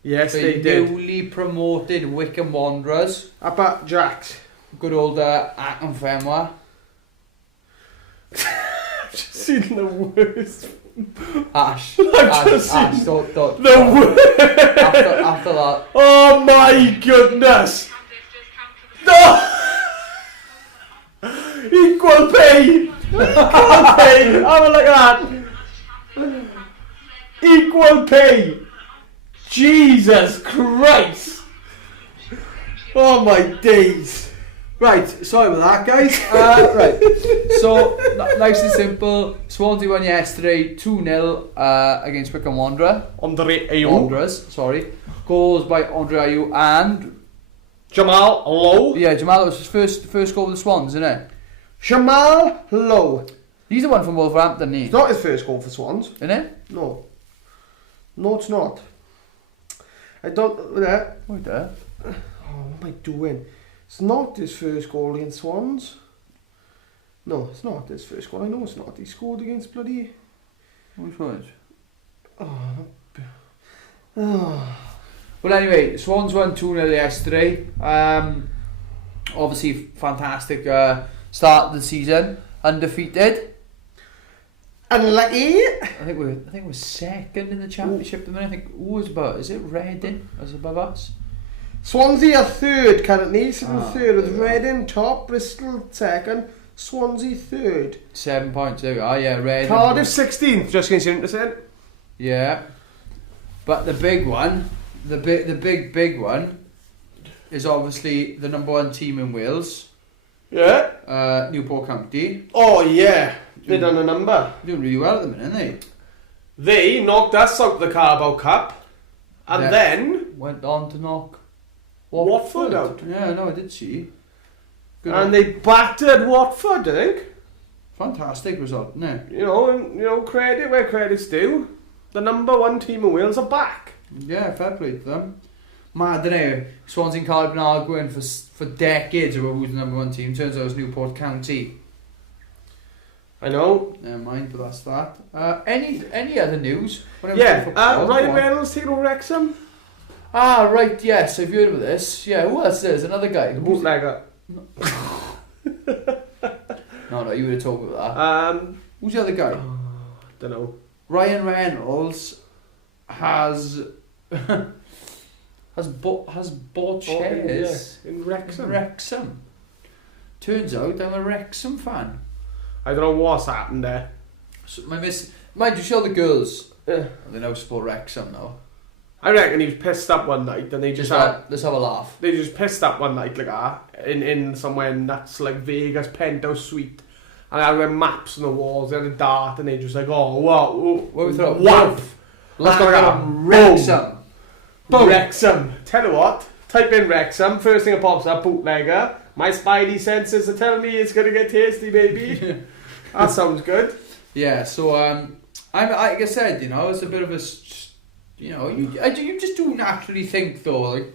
Yes, they did. Newly promoted Wycombe Wanderers. About Jacks. Good old Akenfenwa. I've just seen the worst. Ash, don't. The worst. After that. Oh my goodness. No. Equal pay. Have a look at that. Equal pay. Jesus Christ. Oh my days. Right, sorry about that, guys. Right, so nice and simple. Swansea won yesterday 2-0 against Wycombe Wanderers. Sorry, goals by Andre Ayew and Jamal Lowe. Yeah, Jamal was his first goal with the Swans, isn't it? Jamal Lowe. He's the one from Wolverhampton, isn't he? It's not his first goal for Swans. Isn't it? No, it's not. I don't. What there? Oh, what am I doing? It's not his first goal against Swans. No, it's not his first goal. I know it's not. He scored against bloody... Which one? Oh. Well, anyway, Swans won 2-0 yesterday. Obviously, fantastic start of the season. Undefeated. Unlucky. I think we're second in the championship at the minute. I think who was above? Is it Reading? Is above us? Swansea are third currently, sitting third with there we are. Reading top, Bristol second, Swansea third. 7 points, there we are, yeah, Red. Cardiff 16th, just in case you're interested. Yeah. But the big one, the big one, is obviously the number 1 team in Wales, Yeah. Newport County. Oh yeah, they done a number. Doing really well at the minute, aren't They knocked us out the Carabao Cup, and Yeah. then they? Went on to knock Watford out. Yeah, no, I did see. Good And they battered Watford, I think. Fantastic result, isn't it? You know, credit where credit's due. The number 1 team in Wales are back. Yeah, fair play to them. Mad, innit? Swansea and Cardiff been arguing for decades about who's the number 1 team. Turns out it's Newport County. I know. Never mind, but that's that. Any other news? Yeah, Go Ryan on. Reynolds taking over Wrexham. Ah, right, yes, I've heard of this. Yeah, who else is? Another guy. The bootlegger. No, you would have talked about that. Who's the other guy? Don't know. Ryan Reynolds has bought shares in Wrexham. in Wrexham. Turns out I'm a Wrexham fan. I don't know what's happened there. So mind you, show the girls. Yeah. They now support Wrexham now. I reckon he was pissed up one night and they just Let's have a laugh. they just pissed up one night like that in somewhere nuts like Vegas penthouse suite. And I had maps on the walls, they had a dart and they just like, oh, wow, Where we throw it? wow. Let's go go down. Wrexham. Boom. Wrexham. Tell you what, type in Wrexham, first thing that pops up, bootlegger. My spidey senses are telling me it's going to get tasty, baby. That sounds good. Yeah, so like I said, you know, it's a bit of a, you know, you just do naturally think though, like,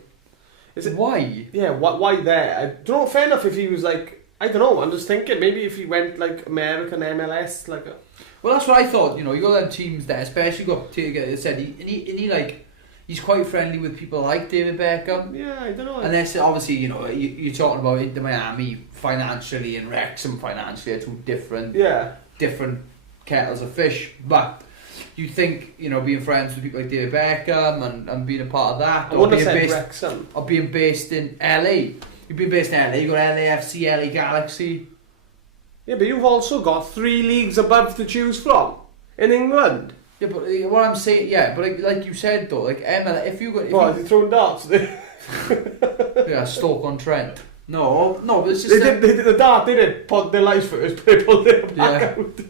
Is it why? Yeah, why there? I don't know, fair enough if he was like, I don't know, I'm just thinking, maybe if he went like American MLS, like a... Well, that's what I thought, you know, you got them teams there, especially got to said he like, he's quite friendly with people like David Beckham. Yeah, I don't know. And that's obviously, you know, you're talking about Inter Miami financially and Wrexham financially are two different kettles of fish, but you think, you know, being friends with people like David Beckham and being a part of that, I wouldn't have said Wrexham. Or being based in LA. You've been based in LA, you've got LAFC, LA Galaxy. Yeah, but you've also got 3 leagues above to choose from in England. Yeah, but what I'm saying, yeah, but like you said though, like MLS, if you got... What, are they throwing darts? Yeah, Stoke-on-Trent. No, but it's just... They did the dart, they did. Pod their lives first, but they pulled their back out.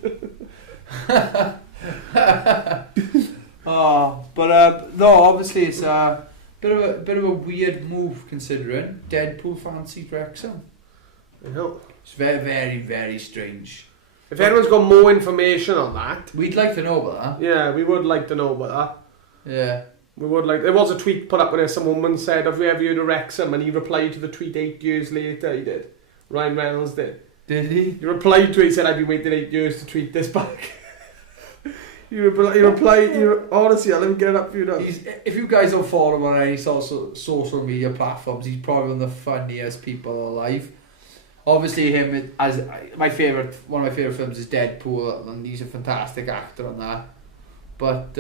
No, obviously it's a bit of a weird move considering Deadpool fancied Wrexham. I know. It's very, very, very strange. If anyone's got more information on that, We'd like to know about that. yeah, we would like to know about that. Yeah. We would like. There was a tweet put up where some woman said, "Have you ever heard of Wrexham?" And he replied to the tweet 8 years later. He did. Ryan Reynolds did. Did he? He replied to it. He said, "I've been waiting 8 years to tweet this back." He replied. Honestly, let me get it up for you now. If you guys don't follow him on any social media platforms, he's probably one of the funniest people alive. Obviously, him as one of my favourite films is Deadpool, and he's a fantastic actor on that. But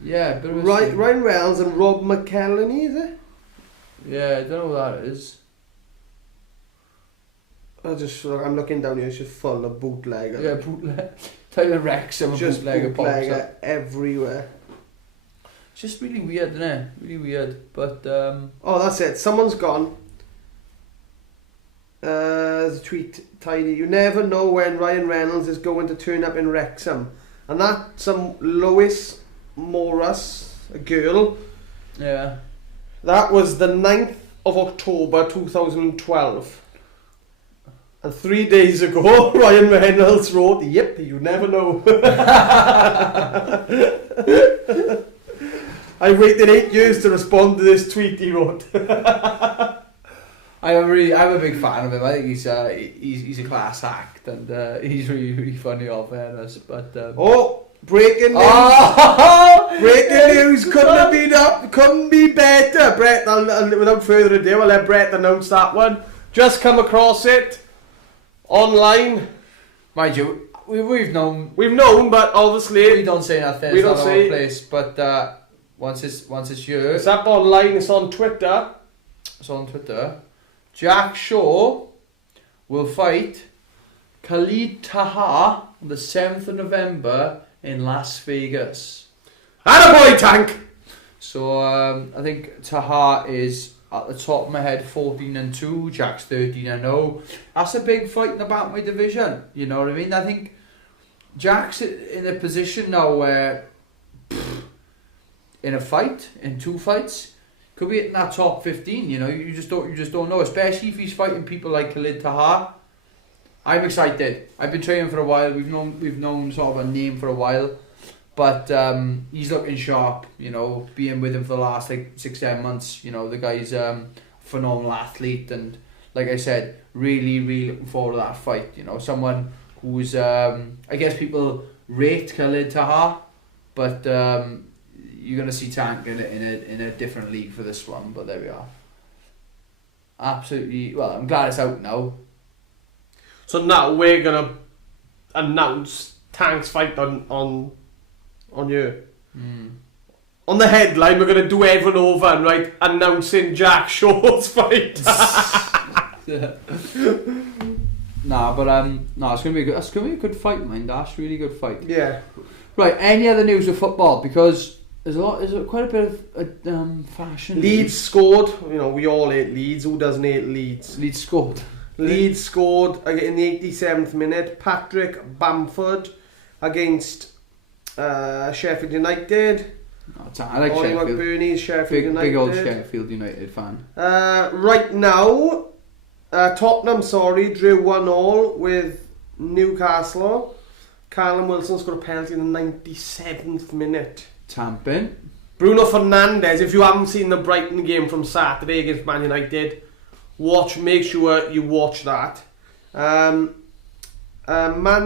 yeah, bit of a Ryan Reynolds and Rob McElhenney, is it? Yeah, I don't know who that is. I'm looking down here. It's just full of bootlegger. Yeah, bootleg. Type in Wrexham and Just bootlegger pops bootlegger up. everywhere. It's just really weird, isn't it? Really weird. But Oh, that's it. Someone's gone. There's a tweet tidy. You never know when Ryan Reynolds is going to turn up in Wrexham, and that's some Lois Morris, a girl. yeah. That was the 9th of October 2012. And 3 days ago, Ryan Reynolds wrote, "Yep, you never know." I waited 8 years to respond to this tweet, he wrote. I'm a big fan of him. I think he's a class act, and he's really, really funny off fairness. But Breaking news! Oh! Breaking news! Couldn't be better. Brett, without further ado, I'll let Brett announce that one. Just come across it online. Mind you, we've known, but obviously we don't say nothing. We It's don't not say- our place. But once it's yours, it's up online. It's on Twitter. So on Twitter, Jack Shaw will fight Khalid Taha on the 7th of November in Las Vegas. Attaboy, Tank! So I think Taha is at the top of my head 14-2, Jack's 13-0. That's a big fight in the bantamweight division, you know what I mean? I think Jack's in a position now where in a fight, in 2 fights, could be in that top 15, you know, you just don't know, especially if he's fighting people like Khalid Taha. I'm excited. I've been training for a while, we've known sort of a name for a while. But he's looking sharp, you know, being with him for the last like 6-7 months. You know, the guy's a phenomenal athlete, and like I said, really, really looking forward to that fight. You know, someone who's, I guess people rate Khalid Taha, but you're going to see Tank in a different league for this one, but there we are. Absolutely, well, I'm glad it's out now. So now we're going to announce Tank's fight on you. On the headline, we're going to do everyone over and right announcing Jack Shaw's fight. Nah, but it's gonna be good. That's gonna be a good fight, man. That's really good fight. Yeah. Right. Any other news of football? Because there's quite a bit of fashion. Leeds scored. You know, we all hate Leeds. Who doesn't hate Leeds? Leeds scored. Leeds scored in the 87th minute. Patrick Bamford against Sheffield United. I like Ollie Sheffield. McBurney's Sheffield United. Big old Sheffield United fan. Right now, Tottenham, drew 1-1 with Newcastle. Callum Wilson scored a penalty in the 97th minute. Tamping. Bruno Fernandes, if you haven't seen the Brighton game from Saturday against Man United, make sure you watch that. Man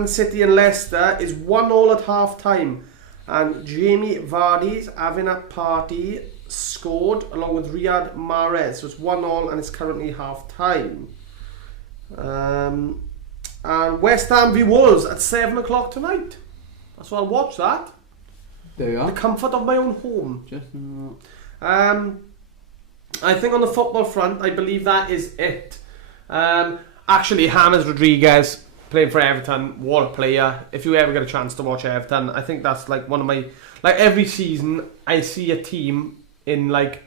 City and Leicester is 1-1 at half time, and Jamie Vardy's having a party scored along with Riyad Mahrez, so it's 1-1 and it's currently half time. And West Ham v Wolves at 7 o'clock tonight, so I'll watch that. There you are. The comfort of my own home. I think on the football front, I believe that is it. Actually, James Rodriguez playing for Everton, what a player. If you ever get a chance to watch Everton, I think that's like one of my, like every season I see a team in like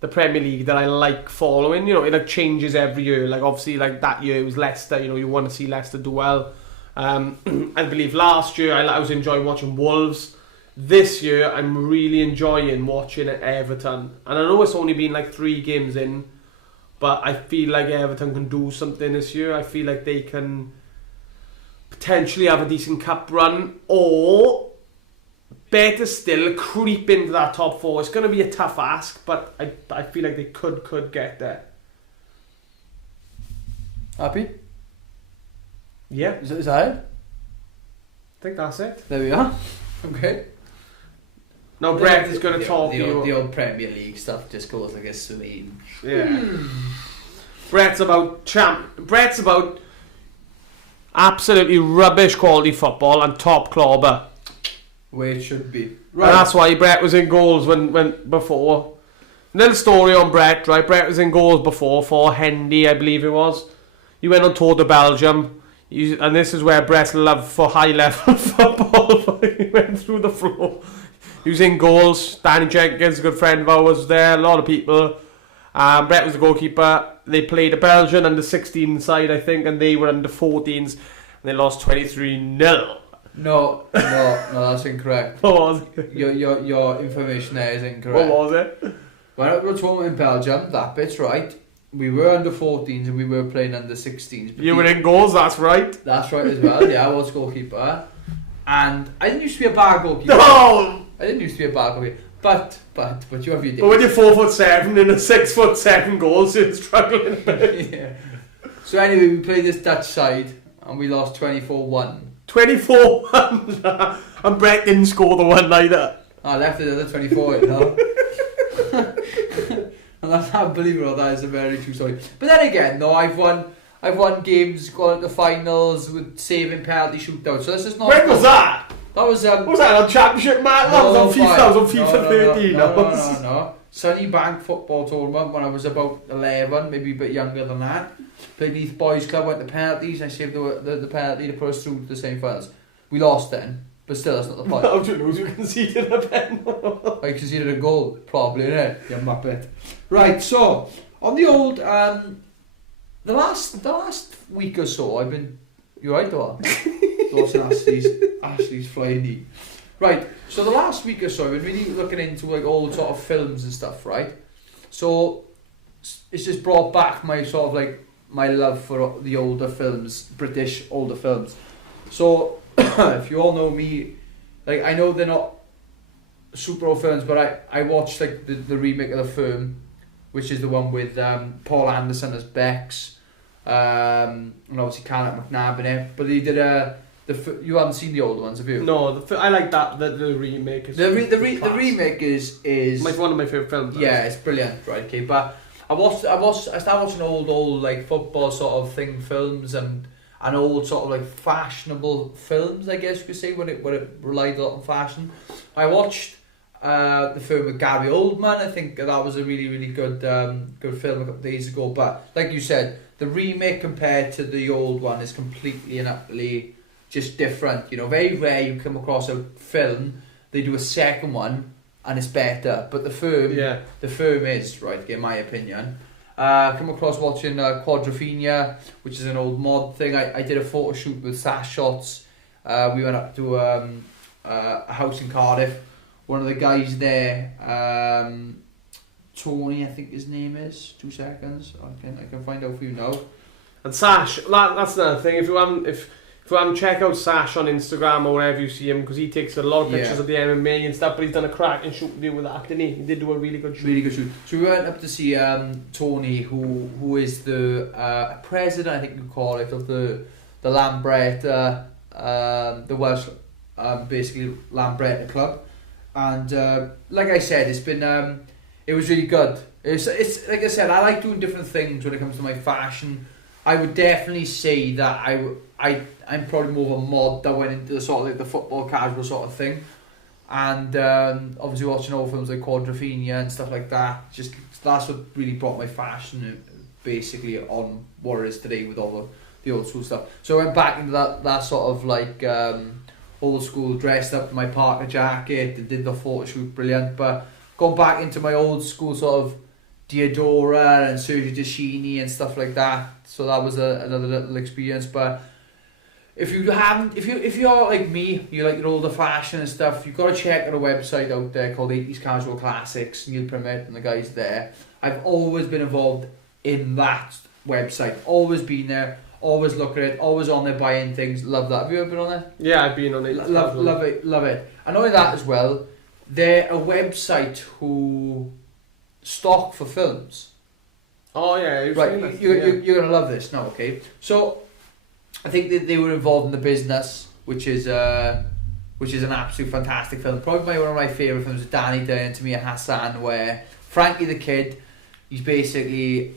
the Premier League that I like following. You know, it like changes every year. Like obviously like that year it was Leicester, you know, you want to see Leicester do well. I believe last year I was enjoying watching Wolves. This year I'm really enjoying watching Everton, and I know it's only been like 3 games in, but I feel like Everton can do something this year. I feel like they can potentially have a decent cup run, or better still, creep into that top 4. It's going to be a tough ask, but I feel like they could get there. Happy? Yeah. Is that it? I think that's it. There we are. Okay. Now Brett is going to talk to you. The old Premier League stuff just goes like a swing. Yeah. Brett's about absolutely rubbish quality football and top clobber. Where it should be. Right. And that's why Brett was in goals when before. Little story on Brett, right? Brett was in goals before for Hendy, I believe it was. He went on tour to Belgium. And this is where Brett's love for high level football he went through the floor. He was in goals. Danny Jenkins, a good friend of ours, was there. A lot of people. Brett was the goalkeeper. They played a Belgian under 16 side, I think, and they were under 14s, and they lost 23-0. No, that's incorrect. What was it? Your information there is incorrect. What was it? When we were talking in Belgium, that bit's right. We were under 14s and we were playing under 16s. You were in goals, that's right. That's right as well. Yeah, I was goalkeeper, and I didn't used to be a bad goalkeeper. No. I didn't used to be a bad goalkeeper, but you have your days. But when you're 4'7" in a 6'7" goals, you're struggling a bit. Yeah. So anyway, we played this Dutch side and we lost 24-1. 24-1, and Brett didn't score the one either. I left it at the 24, you know. And that's unbelievable. That is a very true story. But then again, no, I've won games, going to the finals with saving penalty shootouts. So this is not. When was that? That was what was that on Championship, Matt? That was on FIFA 13. No. Sunnybank football tournament when I was about 11, maybe a bit younger than that. Played Leith Boys Club, went to penalties, I saved the penalty to put us through to the semi-finals. We lost then, but still that's not the point. How do you lose? You conceded a pen. I conceded a goal, probably, innit? You muppet. Right, so, on the old, the last week or so, I've been... You right, or? Ashley's flying knee. Right, so the last week or so, I've been really looking into like old sort of films and stuff, right? So, it's just brought back my sort of like, my love for the older films, British older films. So, if you all know me, like, I know they're not super old films, but I watched like the remake of The Firm, which is the one with Paul Anderson as Bex, and obviously Callum McNabb in it. But they did you haven't seen the old ones, have you? No, I like that. The remake is the remake is one of my favourite films. Yeah, it's brilliant, right? Okay, but I started watching old like football sort of thing films and old sort of like fashionable films, I guess you could say, when it relied a lot on fashion. I watched The Firm with Gary Oldman. I think that was a really, really good film a couple of days ago. But like you said, the remake compared to the old one is completely and utterly just different. You know, very rare you come across a film, they do a second one and it's better. But The Firm is, right, in my opinion. Come across watching Quadrophenia, which is an old mod thing. I did a photo shoot with Sash Shots. We went up to a house in Cardiff. One of the guys there, Tony, I think his name is. 2 seconds. I can find out for you now. And Sash, that's another thing. If you haven't check out Sash on Instagram or wherever you see him, because he takes a lot of pictures of the MMA and stuff. But he's done a cracking shoot video with that, didn't he? He did do a really good shoot. Really good shoot. So we went up to see Tony, who is the president, I think you call it, of the Lambretta, the Welsh, basically Lambretta club. And like I said, it's been it was really good. It's like I said, I like doing different things when it comes to my fashion. I would definitely say that I'm probably more of a mod that went into the sort of like the football casual sort of thing, and obviously watching old films like Quadrophenia and stuff like that. Just that's what really brought my fashion basically on what it is today with all the old school stuff. So I went back into that sort of like old school, dressed up in my Parker jacket and did the photo shoot, brilliant. But going back into my old school sort of Diodora and Sergio Tacchini and stuff like that. So that was another little experience. But if you're like me, you like your older fashion and stuff, you've got to check out a website out there called 80s Casual Classics, Neil Primmett and the guys there. I've always been involved in that website, always been there, always look at it, always on there buying things. Love that. Have you ever been on there? Yeah, I've been on it. Love it. And only that as well, they're a website who stock for films. Oh yeah, right. You're gonna love this now, okay? So I think that they were involved in The Business, which is an absolute fantastic film. Probably one of my favourite films with Danny Dern, Tamir Hassan, where Frankie the Kid, he's basically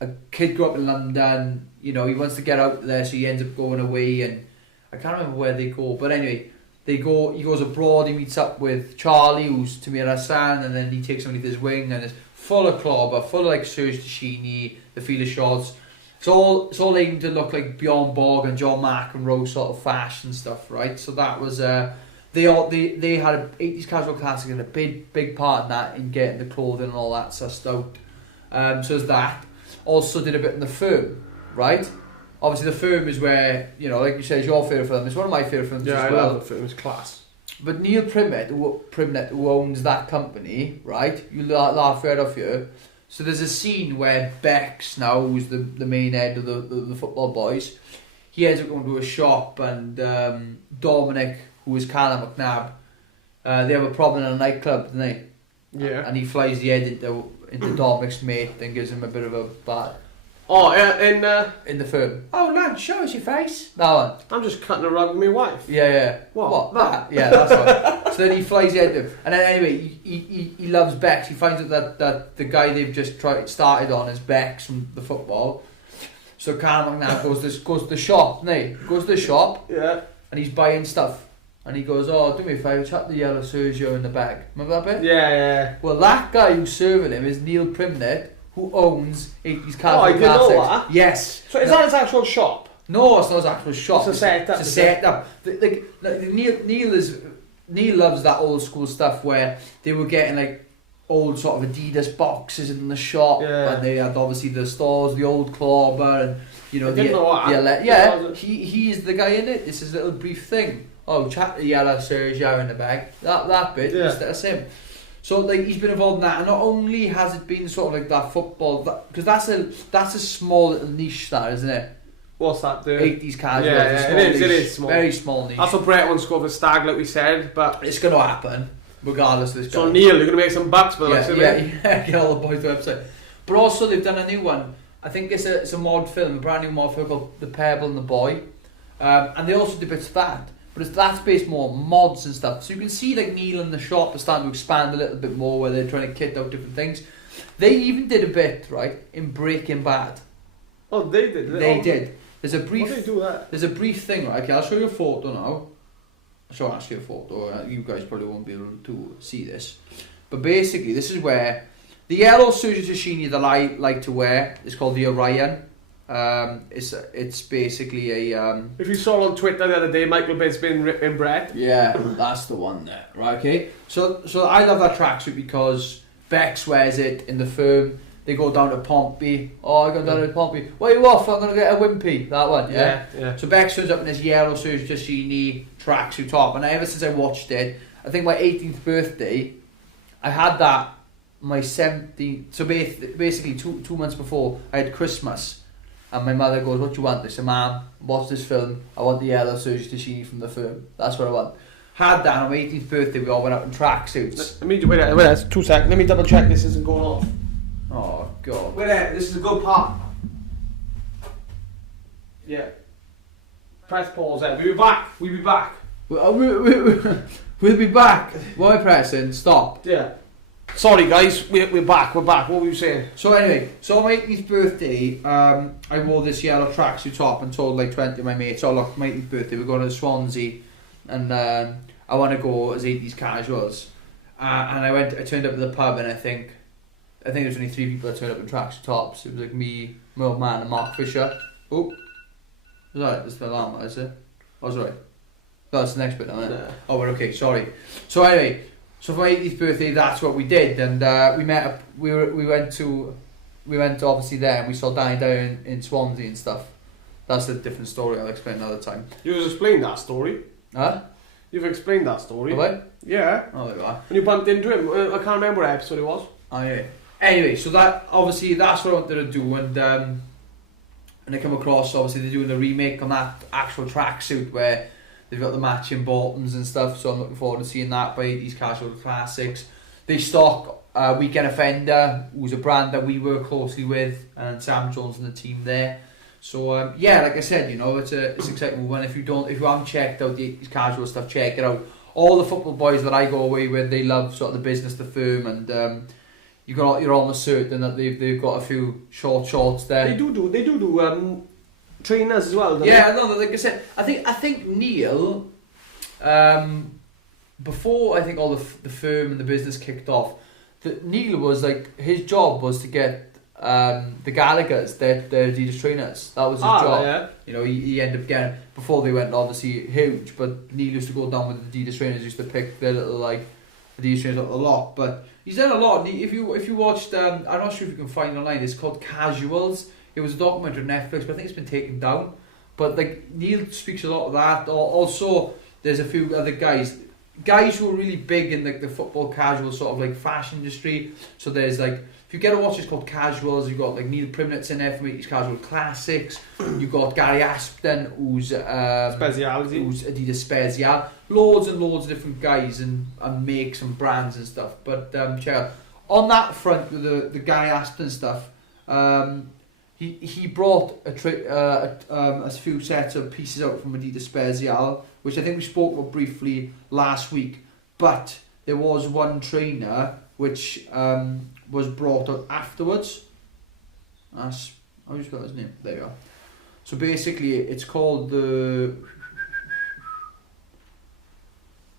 a kid grew up in London. You know, he wants to get out there, so he ends up going away, and I can't remember where they go, but anyway, he goes abroad, he meets up with Charlie, who's Tamir Hassan, and then he takes him underneath his wing, and it's full of clobber, full of like Serge Tacchini, the Feeder Shots. It's all aimed to look like Bjorn Borg and John McEnroe sort of fashion stuff, right? So that was they had a 80s Casual Classic and a big part in that, in getting the clothing and all that sussed out. So there's that. Also did a bit in The Firm, right? Obviously The Firm is where, you know, like you said, it's your favourite film. It's one of my favourite films as well. Yeah, I love The Firm. It's class. But Neil Primmett, who owns that company, right? You laugh right off here. So there's a scene where Bex, now who's the main head of the football boys, he ends up going to a shop, and Dominic, who is Callum McNabb, they have a problem in a nightclub, don't they? Yeah. And he flies the head into Dominic's mate and gives him a bit of a bat. Oh, in The Firm. Oh, lad, show us your face. That one. I'm just cutting a rug with my wife. Yeah. What? That? Yeah, that's right. So then he flies the head to him. And then anyway, he loves Bex. He finds out that the guy they've just started on is Bex from the football. So Callum McNabb goes to the shop, doesn't he? Goes to the shop. Yeah. And he's buying stuff. And he goes, oh, do me a favour, chuck the yellow Sergio in the bag. Remember that bit? Yeah. Well, that guy who's serving him is Neil Primnet, who owns 80s Casual I didn't know Classics. that. Yes. So is that his actual shop? No, it's not his actual shop. It's a setup. It's a setup. Neil loves that old school stuff where they were getting like old sort of Adidas boxes in the shop, and they had obviously the stores, the old Clobber, and you know, he is the guy in it. This is a little brief thing. Oh, chat the yellow Sergio in the bag. That bit, that's him. So like he's been involved in that, and not only has it been sort of like that football, because that's a small little niche, that isn't it? What's that do? 80s casual. Yeah, it is small. Very small niche. That's what Brett wants to go for Stag, like we said, but it's going to happen regardless of this guy. So Neil, you're going to make some bucks for that, get all the boys to the website. But also they've done a new one. I think it's a mod film, a brand new mod film called The Pebble and the Boy, and they also do bits of that. But that's based more on mods and stuff. So you can see like Neil and the shop are starting to expand a little bit more, where they're trying to kit out different things. They even did a bit in Breaking Bad. Oh, they did. They did. There's a brief. What did they do that? There's a brief thing, right? Okay, I'll show you a photo now. I'll ask you a photo. You guys probably won't be able to see this, but basically, this is where the yellow Sergio Tacchini that I like to wear is called the Orion. It's basically a. If you saw on Twitter the other day, Michael Bitt's been ripping Brett. Yeah, that's the one there. Right, okay. So I love that tracksuit because Bex wears it in the firm. They go down to Pompey. Oh, I go down to Pompey. Where you off? I'm going to get a Wimpy. That one, yeah. So Bex turns up in this yellow Sergio Tacchini tracksuit top, and ever since I watched it, I think my 18th birthday, I had that. My 17th. So basically, two months before, I had Christmas. And my mother goes, what do you want? I said, Mum, watch this film. I want the yellow Sergio Tacchini from the film. That's what I want. Had that on my 18th birthday. We all went out in tracksuits. Wait, 2 seconds. Let me double check this isn't going off. Oh, God. Wait there. This is a good part. Yeah. Press pause there. We'll be back. We'll be back. Why am I pressing? Stop. Yeah. Sorry guys, we're back. What were you saying? So anyway, on my 18th birthday, I wore this yellow tracksuit top and told like 20 of my mates, oh look, my 18th birthday, we're going to Swansea, and I want to go as 80s casuals. And I turned up at the pub, and I think there was only 3 people that turned up in tracksuit tops. It was like me, my old man, and Mark Fisher. Oh, is that that's the alarm, is it? I was right. That's the next bit now, isn't it? Yeah. Oh, well, okay, sorry. So anyway, so for my 80th birthday, that's what we did, and we met up. We went obviously there, and we saw Danny down in Swansea and stuff. That's a different story. I'll explain another time. You've explained that story. Huh? You've explained that story. Have I? Yeah. Oh, there you are. When you bumped into him, I can't remember what episode it was. Oh yeah. Anyway, so that's what I wanted to do, and I come across, obviously they're doing a remake on that actual tracksuit where they've got the matching bottoms and stuff, so I'm looking forward to seeing that by 80s Casual Classics. They stock Weekend Offender, who's a brand that we work closely with, and Sam Jones and the team there. So yeah, like I said, you know, it's an exciting move, and if you haven't checked out the 80s Casual stuff, check it out. All the football boys that I go away with, they love sort of the business, the firm, and you're almost certain that they've got a few shorts there. They do trainers as well. Yeah, no, like I said, I think Neil, before I think all the firm and the business kicked off, that Neil was like, his job was to get the Gallaghers, their Adidas trainers. That was his job. Yeah. You know, he ended up getting, before they went obviously huge, but Neil used to go down with the Adidas trainers, used to pick their little like Adidas trainers up a lot. But he's done a lot. If you watched, I'm not sure if you can find it online. It's called Casuals. It was a documentary on Netflix, but I think it's been taken down. But like Neil speaks a lot of that. Also, there's a few other guys who are really big in like the football casual sort of like fashion industry. So there's like, if you get a watch, it's called Casuals. You've got like Neil Primnet's in there from 80s Casual Classics. You've got Gary Aspden, who's Adidas Special. Loads and loads of different guys and makes and brands and stuff. But check out on that front with the Gary Aspden stuff. He brought a few sets of pieces out from Adidas Special, which I think we spoke about briefly last week. But there was one trainer which was brought out afterwards. How do you spell his name? There you are. So basically, it's called the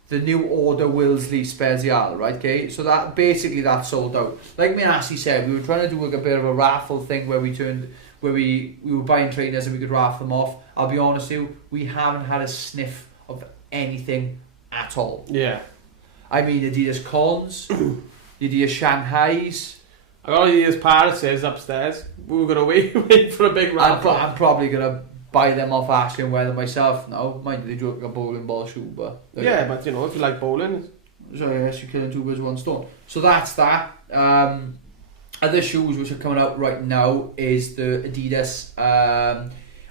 the new order Woodley Special, right? Okay, so that's sold out. Like me and Ashley said, we were trying to do like a bit of a raffle thing where we were buying trainers and we could raffle them off. I'll be honest with you, we haven't had a sniff of anything at all. Yeah. I mean, Adidas Cons, Adidas Shanghai's. I got Adidas Paris's upstairs. We were gonna wait for a big raffle. I'm probably gonna buy them off Ashley and wear them myself now. Mind you, they do look like a bowling ball shoe, but yeah, but you know, if you like bowling, so I guess you're killing two birds with one stone. So that's that. Other shoes which are coming out right now is the Adidas. I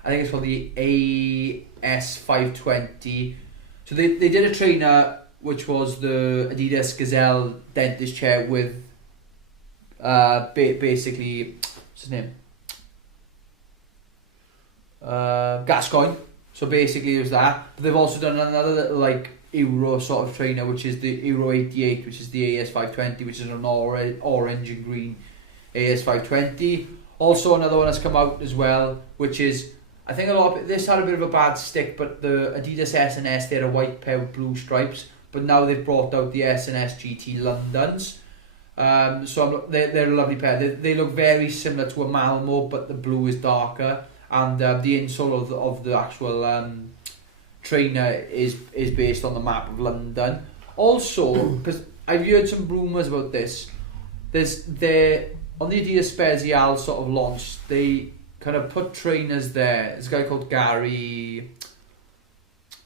think it's called the AS520. So they did a trainer which was the Adidas Gazelle dentist chair with basically, what's his name? Gascoigne. So basically it was that. But they've also done another little like Euro sort of trainer, which is the Euro 88, which is the AS520, which is an orange and green AS520. Also another one has come out as well, which is, I think this had a bit of a bad stick, but the Adidas S&S, they had a white pair with blue stripes, but now they've brought out the S&S GT Londons. So they're a lovely pair. They look very similar to a Malmo, but the blue is darker, and the insole of the actual trainer is based on the map of London. Also, because I've heard some rumours about this, on the Adidas Special sort of launch, they kind of put trainers there. There's a guy called Gary,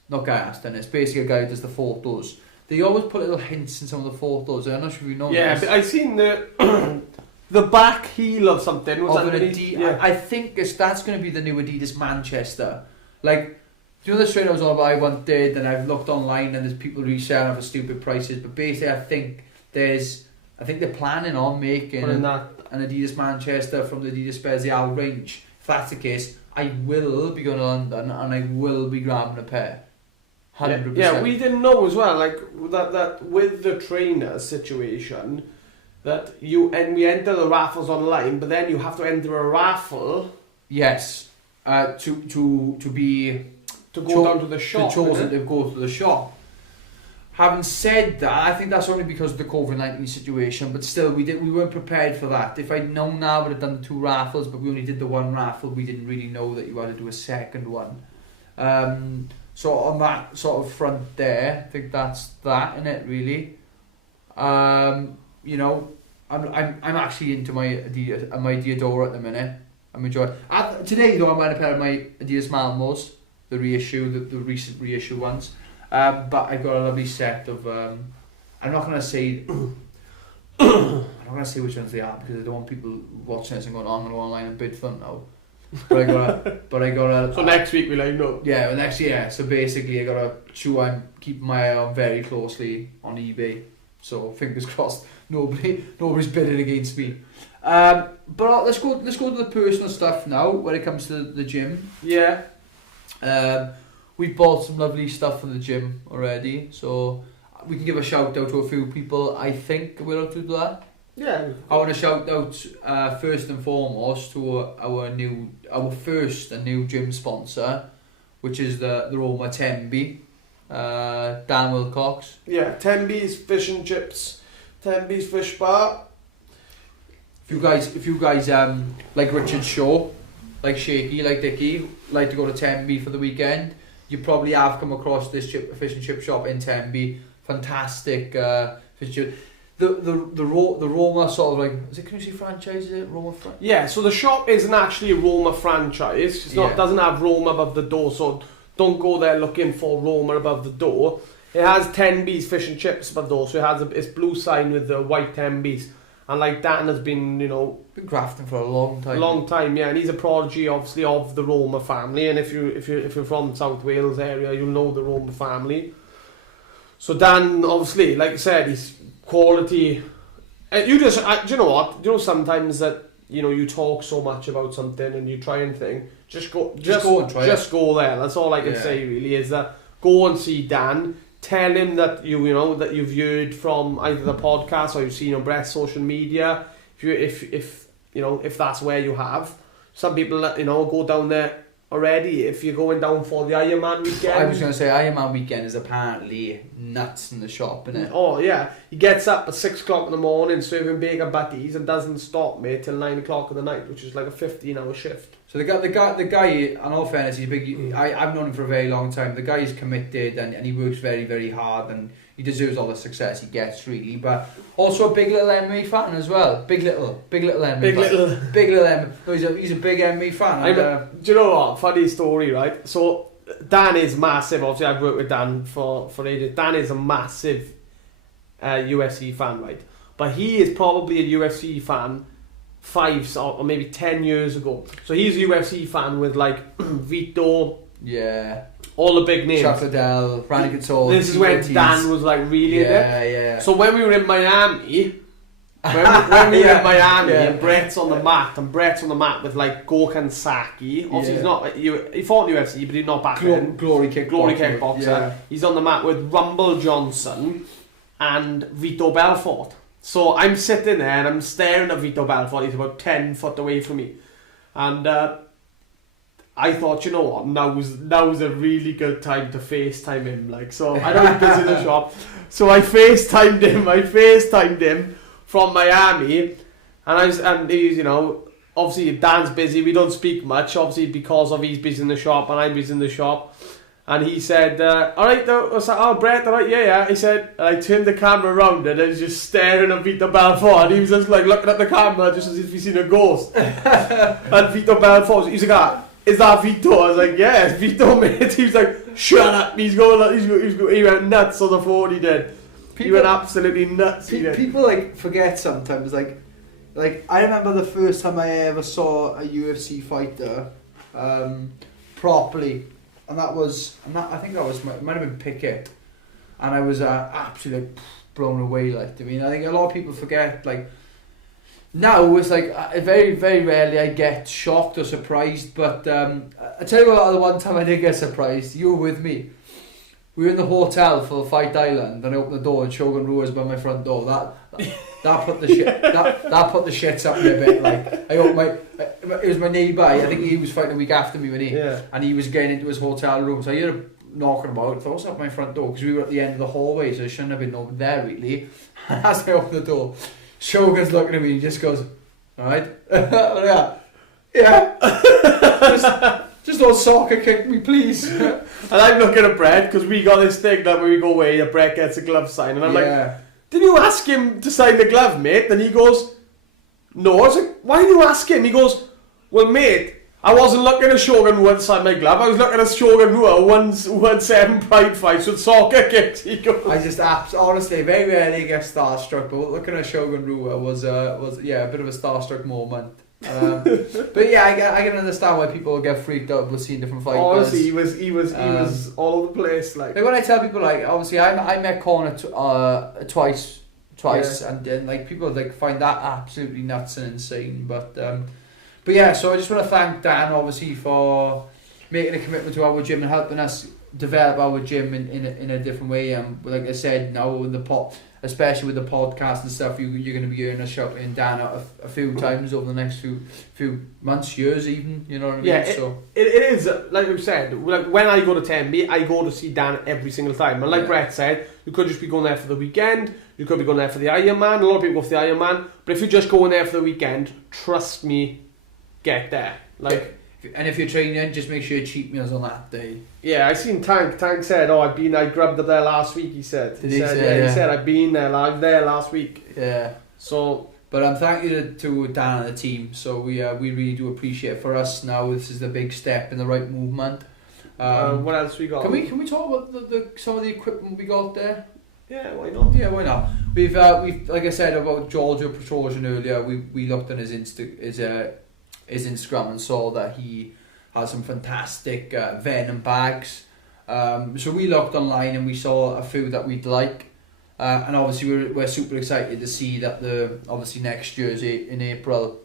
not Guy Aston, it's basically a guy who does the photos. They always put little hints in some of the photos. I'm not sure if you know. Yeah, but I've seen the the back heel of something. Was of that an yeah. I think that's going to be the new Adidas Manchester. Like, you know the trainer I was all about, I wanted, and I've looked online and there's people reselling for stupid prices. But basically, I think they're planning on making an Adidas Manchester from the Adidas Special range. If that's the case, I will be going to London and I will be grabbing a pair. 100%. Yeah, we didn't know as well, like that with the trainer situation, that we enter the raffles online, but then you have to enter a raffle. Yes, to go down to the shop. To go to the shop. Having said that, I think that's only because of the COVID-19 situation, but still, we weren't prepared for that. If I'd known now, I would have done the two raffles, but we only did the one raffle. We didn't really know that you had to do a second one. So on that sort of front there, I think that's that in it really. You know, I'm actually into my Diadora at the minute. I'm enjoying. Today though, I'm wearing a pair of my Adidas Malmos, the recent reissue ones. But I've got a lovely set of. I'm not gonna say which ones they are because I don't want people watching this and going, "Oh, I'm gonna go online and bid for them now." But I got a. So next week we let you know. Yeah, next year. So basically, I got a shoe I'm keeping my eye on very closely on eBay. So fingers crossed, nobody's bidding against me. But let's go to the personal stuff now. When it comes to the gym, yeah. We've bought some lovely stuff for the gym already, so we can give a shout out to a few people. I think we're allowed to do that. Yeah. I want to shout out first and foremost to our first and new gym sponsor, which is the Roma Tembi, Dan Wilcox. Yeah, Tembi's Fish and Chips, Tembi's Fish Bar. If you guys like Richard's show, like Shaky, like Dickie, like to go to Tembi for the weekend, you probably have come across this fish and chip shop in Tembi. Fantastic fish and chip. The Roma sort of like, is it, can you see franchise? Is it Roma franchise? Yeah, so the shop isn't actually a Roma franchise. It's not, doesn't have Roma above the door, so don't go there looking for Roma above the door. It has Tenby's Fish and Chips above the door, so it has its blue sign with the white Tenby's. And like Dan has been, been grafting for a long time. Long time, yeah, and he's a prodigy, obviously, of the Roma family. And if you're from South Wales area, you'll know the Roma family. So Dan, obviously, like I said, he's quality. And do you know what? You know sometimes that you talk so much about something and you try and think, just go and try. Just go there. That's all I can say. Really, is that go and see Dan. Tell him that that you've heard from either the podcast or you've seen on Brett's social media. If that's where you have. Some people go down there already if you're going down for the Ironman weekend. I was going to say Ironman weekend is apparently nuts in the shop, isn't it? Oh yeah, he gets up at 6 o'clock in the morning serving bacon butties and doesn't stop, mate, till 9 o'clock in the night, which is like a 15-hour shift. So the guy, in all fairness, he's big. I've known him for a very long time. The guy is committed and he works very, very hard, and he deserves all the success he gets, really. But also a big little MMA fan as well. Big little MMA. Big little MMA. No, he's a big MMA fan. And, do you know what? Funny story, right? So Dan is massive. Obviously, I've worked with Dan for ages. Dan is a massive UFC fan, right? But he is probably a UFC fan 5 or maybe 10 years ago. So he's a UFC fan with like Vito, all the big names. Chuck Liddell, Randy Couture. This is when Dan was like really in it. Yeah. So when we were in Miami, when we were in Miami, and Brett's on the mat, with like Gokhan Saki. Obviously, he's not. He fought in UFC, but he's not back then. Glory kickboxer. Yeah. He's on the mat with Rumble Johnson and Vito Belfort. So I'm sitting there and I'm staring at Vito Belfort. He's about 10 foot away from me, and I thought, you know what, now's a really good time to FaceTime him. Like, so I know he's busy in the shop, so I FaceTimed him from Miami, and he's, you know, obviously Dan's busy. We don't speak much, obviously, because of he's busy in the shop and I'm busy in the shop. And he said, all right, I was like, oh, Brett, all right, yeah. He said, and I turned the camera around and I was just staring at Vito Belfort. And he was just like looking at the camera just as if he's seen a ghost. And Vito Belfort, he's like, is that Vito? I was like, yeah, it's Vito, mate. He was like, shut up. He went nuts on the phone, he did. He went absolutely nuts. People like forget sometimes, like I remember the first time I ever saw a UFC fighter properly. And I think it might have been Pickett, and I was absolutely blown away. Like, I mean, I think a lot of people forget. Like, now it's like very, very rarely I get shocked or surprised. But I tell you what, the one time I did get surprised, you were with me. We were in the hotel for Fight Island, and I opened the door, and Shogun Rua was by my front door. That put the shit. That put the shits up me a bit. Like, it was my neighbour. I think he was fighting a week after me, and he was getting into his hotel room. So I heard him knocking about. I thought, what's up my front door? Because we were at the end of the hallway, so it shouldn't have been over there really. As I open the door, Shogun's looking at me. He just goes, "All right, yeah." Just don't soccer kick me, please. And I'm looking at Brett because we got this thing that when we go away, that Brett gets a glove signed, and I'm like, did you ask him to sign the glove, mate? And he goes, no. I was like, why did you ask him? He goes, well, mate, I wasn't looking at Shogun Rua to sign my glove. I was looking at Shogun Rua won 7 pride fights with soccer kicks. He goes, I just honestly very rarely get starstruck, but looking at Shogun Rua was a bit of a starstruck moment. But yeah, I can understand why people get freaked out with seeing different fighters. Honestly, he was all over the place. Like when I tell people, like, obviously I met Conor twice, and like people like find that absolutely nuts and insane. But yeah, so I just want to thank Dan obviously for making a commitment to our gym and helping us develop our gym in a different way. Like I said, now in the especially with the podcast and stuff, you're going to be hearing us shouting Dan out a few times over the next few months, years even, you know what I mean? Yeah, so it is, like we said, like when I go to Tenby, I go to see Dan every single time. And like Brett said, you could just be going there for the weekend, you could be going there for the Ironman, a lot of people go for the Ironman, but if you're just going there for the weekend, trust me, get there. Like, and if you're training, just make sure you cheat meals on that day. Yeah, I seen Tank said, I grabbed up there last week, he said. He said, I've been there, there last week. Yeah. So, but I'm thank you to Dan and the team. So we really do appreciate it. For us now, this is the big step in the right movement. What else we got? Can we talk about some of the equipment we got there? Yeah, why not? Yeah, why not? We've like I said about Giorgio Petrosian earlier. We looked on his Instagram and saw that he has some fantastic Venom bags. So we looked online and we saw a few that we'd like, and obviously we're super excited to see that obviously next year's in April,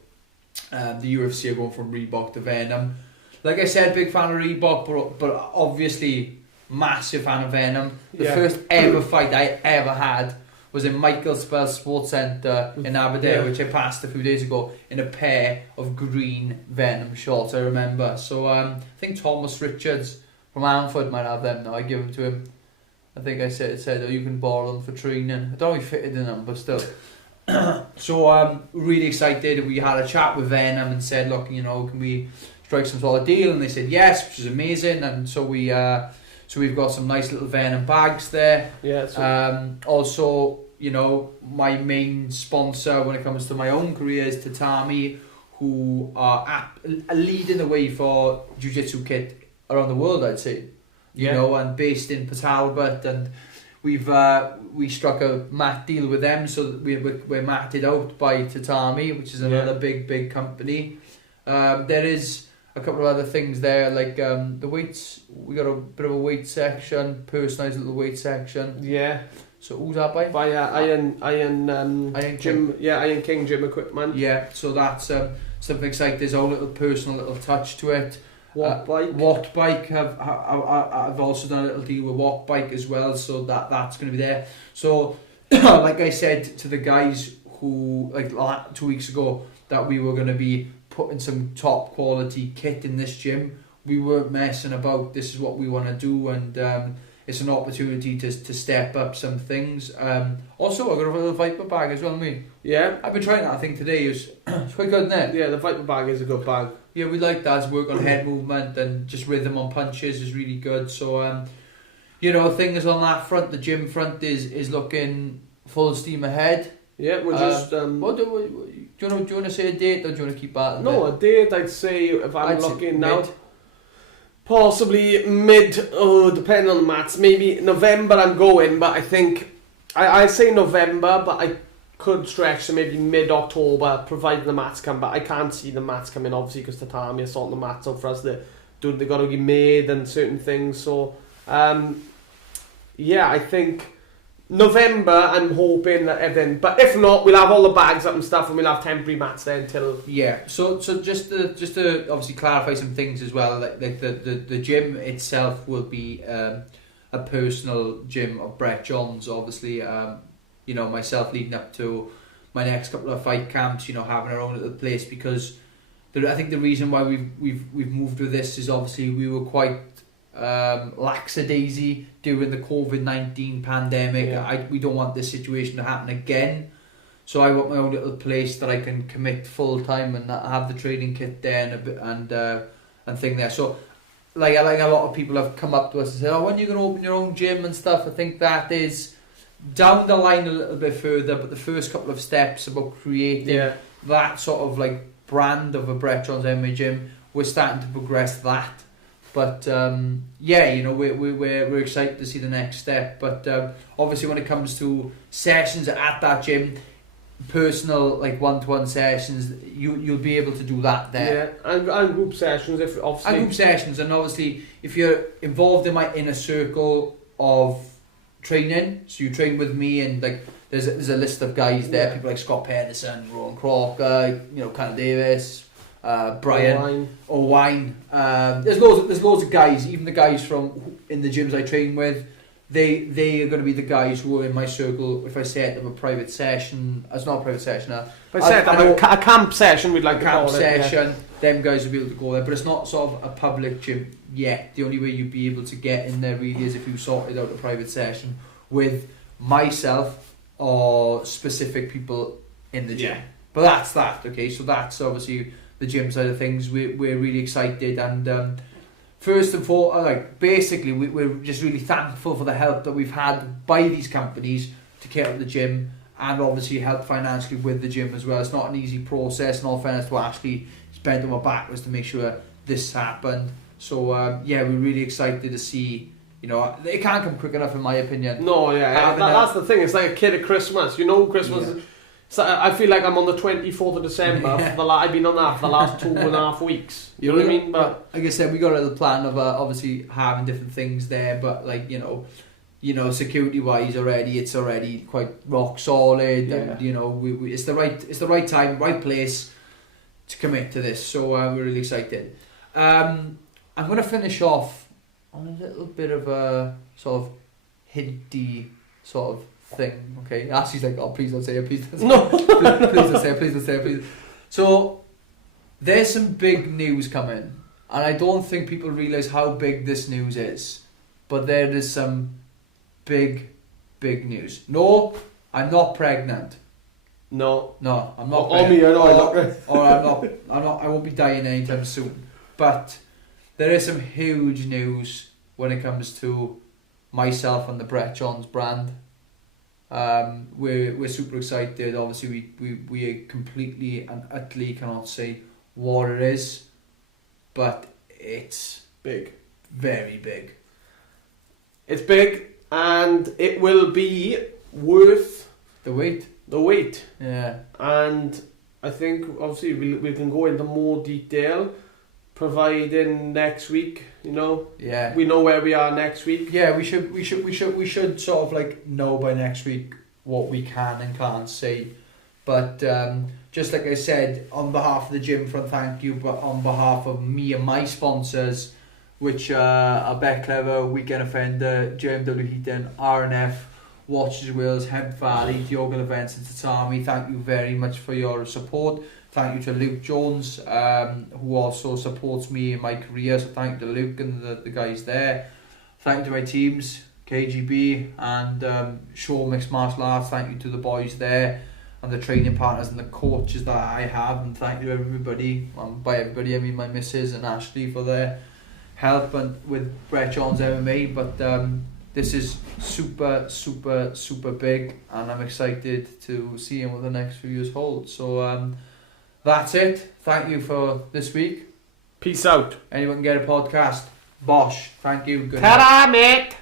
the UFC are going from Reebok to Venom. Like I said, big fan of Reebok, but obviously massive fan of Venom. The first ever fight I ever had was in Michaelspell Sports Centre in Aberdeen, which I passed a few days ago, in a pair of green Venom shorts, I remember. So I think Thomas Richards from Anfield might have them now. I give them to him. I think I said oh, you can borrow them for training. I don't know if he fitted in them, but still. So I'm really excited. We had a chat with Venom and said, look, you know, can we strike some sort of deal? And they said yes, which is amazing. And so we've got some nice little Venom bags there. Yeah. Also, you know, my main sponsor when it comes to my own career is Tatami, who are leading the way for jiu-jitsu kit around the world, I'd say. You know, and based in Port Talbot, and we struck a mat deal with them, so that we're matted out by Tatami, which is another big company. There is a couple of other things there, like the weights. We got a bit of a weight section, personalised little weight section. Yeah. So who's that by? By Iron Gym. King. Yeah, Iron King Gym Equipment. Yeah. So that's something exciting. There's a little personal little touch to it. Watt Bike. I've also done a little deal with Watt Bike as well, so that's going to be there. So, like I said to the guys who, like 2 weeks ago, that we were going to be putting some top quality kit in this gym. We weren't messing about. This is what we want to do, and it's an opportunity to step up some things. Also, I got a little Viper bag as well, mate. Yeah. I've been trying that. I think today it's quite good, isn't it? Yeah, the Viper bag is a good bag. Yeah, we like that. Work on head movement and just rhythm on punches is really good. So, you know, things on that front, the gym front is looking full steam ahead. Yeah, we're just. Do you want to say a date, or do you want to keep that? No, a date. I'd say if I'm looking now, possibly mid. Depending on the mats, maybe November. I'm going, but I think I say November, but I could stretch to maybe mid-October, provided the mats come. But I can't see the mats coming, obviously, because Tatami are sorting the mats out for us. They got to be made and certain things. So, yeah, I think November. I'm hoping that everything. But if not, we'll have all the bags up and stuff, and we'll have temporary mats there until. Yeah. So just to obviously clarify some things as well. Like the gym itself will be a personal gym of Brett John's, obviously. You know, myself leading up to my next couple of fight camps, you know, having our own little place, because I think the reason why we've moved with this is obviously we were quite lackadaisy during the COVID-19 pandemic. Yeah. We don't want this situation to happen again, so I want my own little place that I can commit full time and have the training kit there and thing there. So like a lot of people have come up to us and said, oh, when are you going to open your own gym and stuff? I think that is down the line a little bit further, but the first couple of steps about creating that sort of like brand of a Brett John's MMA gym, we're starting to progress that. But yeah, you know, we're excited to see the next step. But obviously, when it comes to sessions at that gym, personal like one-to-one sessions, you'll be able to do that there. Yeah, and group sessions if obviously. And group sessions, and obviously, if you're involved in my inner circle of training, so you train with me, and like there's a list of guys there, people like Scott Pedersen, Rowan Crocker, you know, Conor Davis, Brian O'Wine. There's loads of guys, even the guys from in the gyms I train with. They are going to be the guys who are in my circle. If I set them a private session, it's not a private session. If I set a camp session, we'd like to call it. Session. Them guys will be able to go there, but it's not sort of a public gym yet. The only way you'd be able to get in there really is if you sorted out a private session with myself or specific people in the gym. But that's that. Okay, so that's obviously the gym side of things. We're really excited, and first and foremost, like basically, we're just really thankful for the help that we've had by these companies to care for the gym, and obviously help financially with the gym as well. It's not an easy process, in all fairness, to actually spend on my backwards to make sure this happened. So yeah, we're really excited to see. You know, it can't come quick enough, in my opinion. No, yeah, that's the thing. It's like a kid at Christmas. You know, Christmas. Yeah. So I feel like I'm on the 24th of December. I've been on that for the last 2.5 weeks. You know what I mean? But like I said, we got a little plan of obviously having different things there. But like you know, security wise already, it's already quite rock solid. Yeah. And you know, it's the right time, right place to commit to this. So we're really excited. I'm going to finish off on a little bit of a sort of hinty sort of thing. Okay, Ashley's like, oh, please don't say it, please don't say No. it, please don't say it, please don't say it, please. So there's some big news coming, and I don't think people realise how big this news is. But there is some big news. No, I'm not pregnant. No. No, I'm not. Or me, I know. Or I'm not. I won't be dying anytime soon. But there is some huge news when it comes to myself and the Brett Johns brand. We're super excited. Obviously, we completely and utterly cannot say what it is, but it's Big. very big. It's big, and it will be worth The weight. the wait. Yeah. And I think obviously we can go into more detail, providing next week. You know, Yeah. we know where we are next week. Yeah, we should sort of like know by next week what we can and can't say. But just like I said, on behalf of the gym front, thank you. But on behalf of me and my sponsors, which are Bet Clever, Weekend Offender, JMW Heaton, RNF, Watches Wheels, Hemp Valley, Yoga Events and Tatami, thank you very much for your support. Thank you to Luke Jones, who also supports me in my career. So thank you to Luke and the guys there. Thank you to my teams, KGB and Shaw Mixed Martial Arts. Thank you to the boys there and the training partners and the coaches that I have. And thank you to everybody. By everybody, I mean my missus and Ashley for their help and with Brett Johns MMA. But this is super big, and I'm excited to see what the next few years hold. So that's it. Thank you for this week. Peace out. Anyone can get a podcast? Bosh. Thank you. Good night. Ta-da, mate.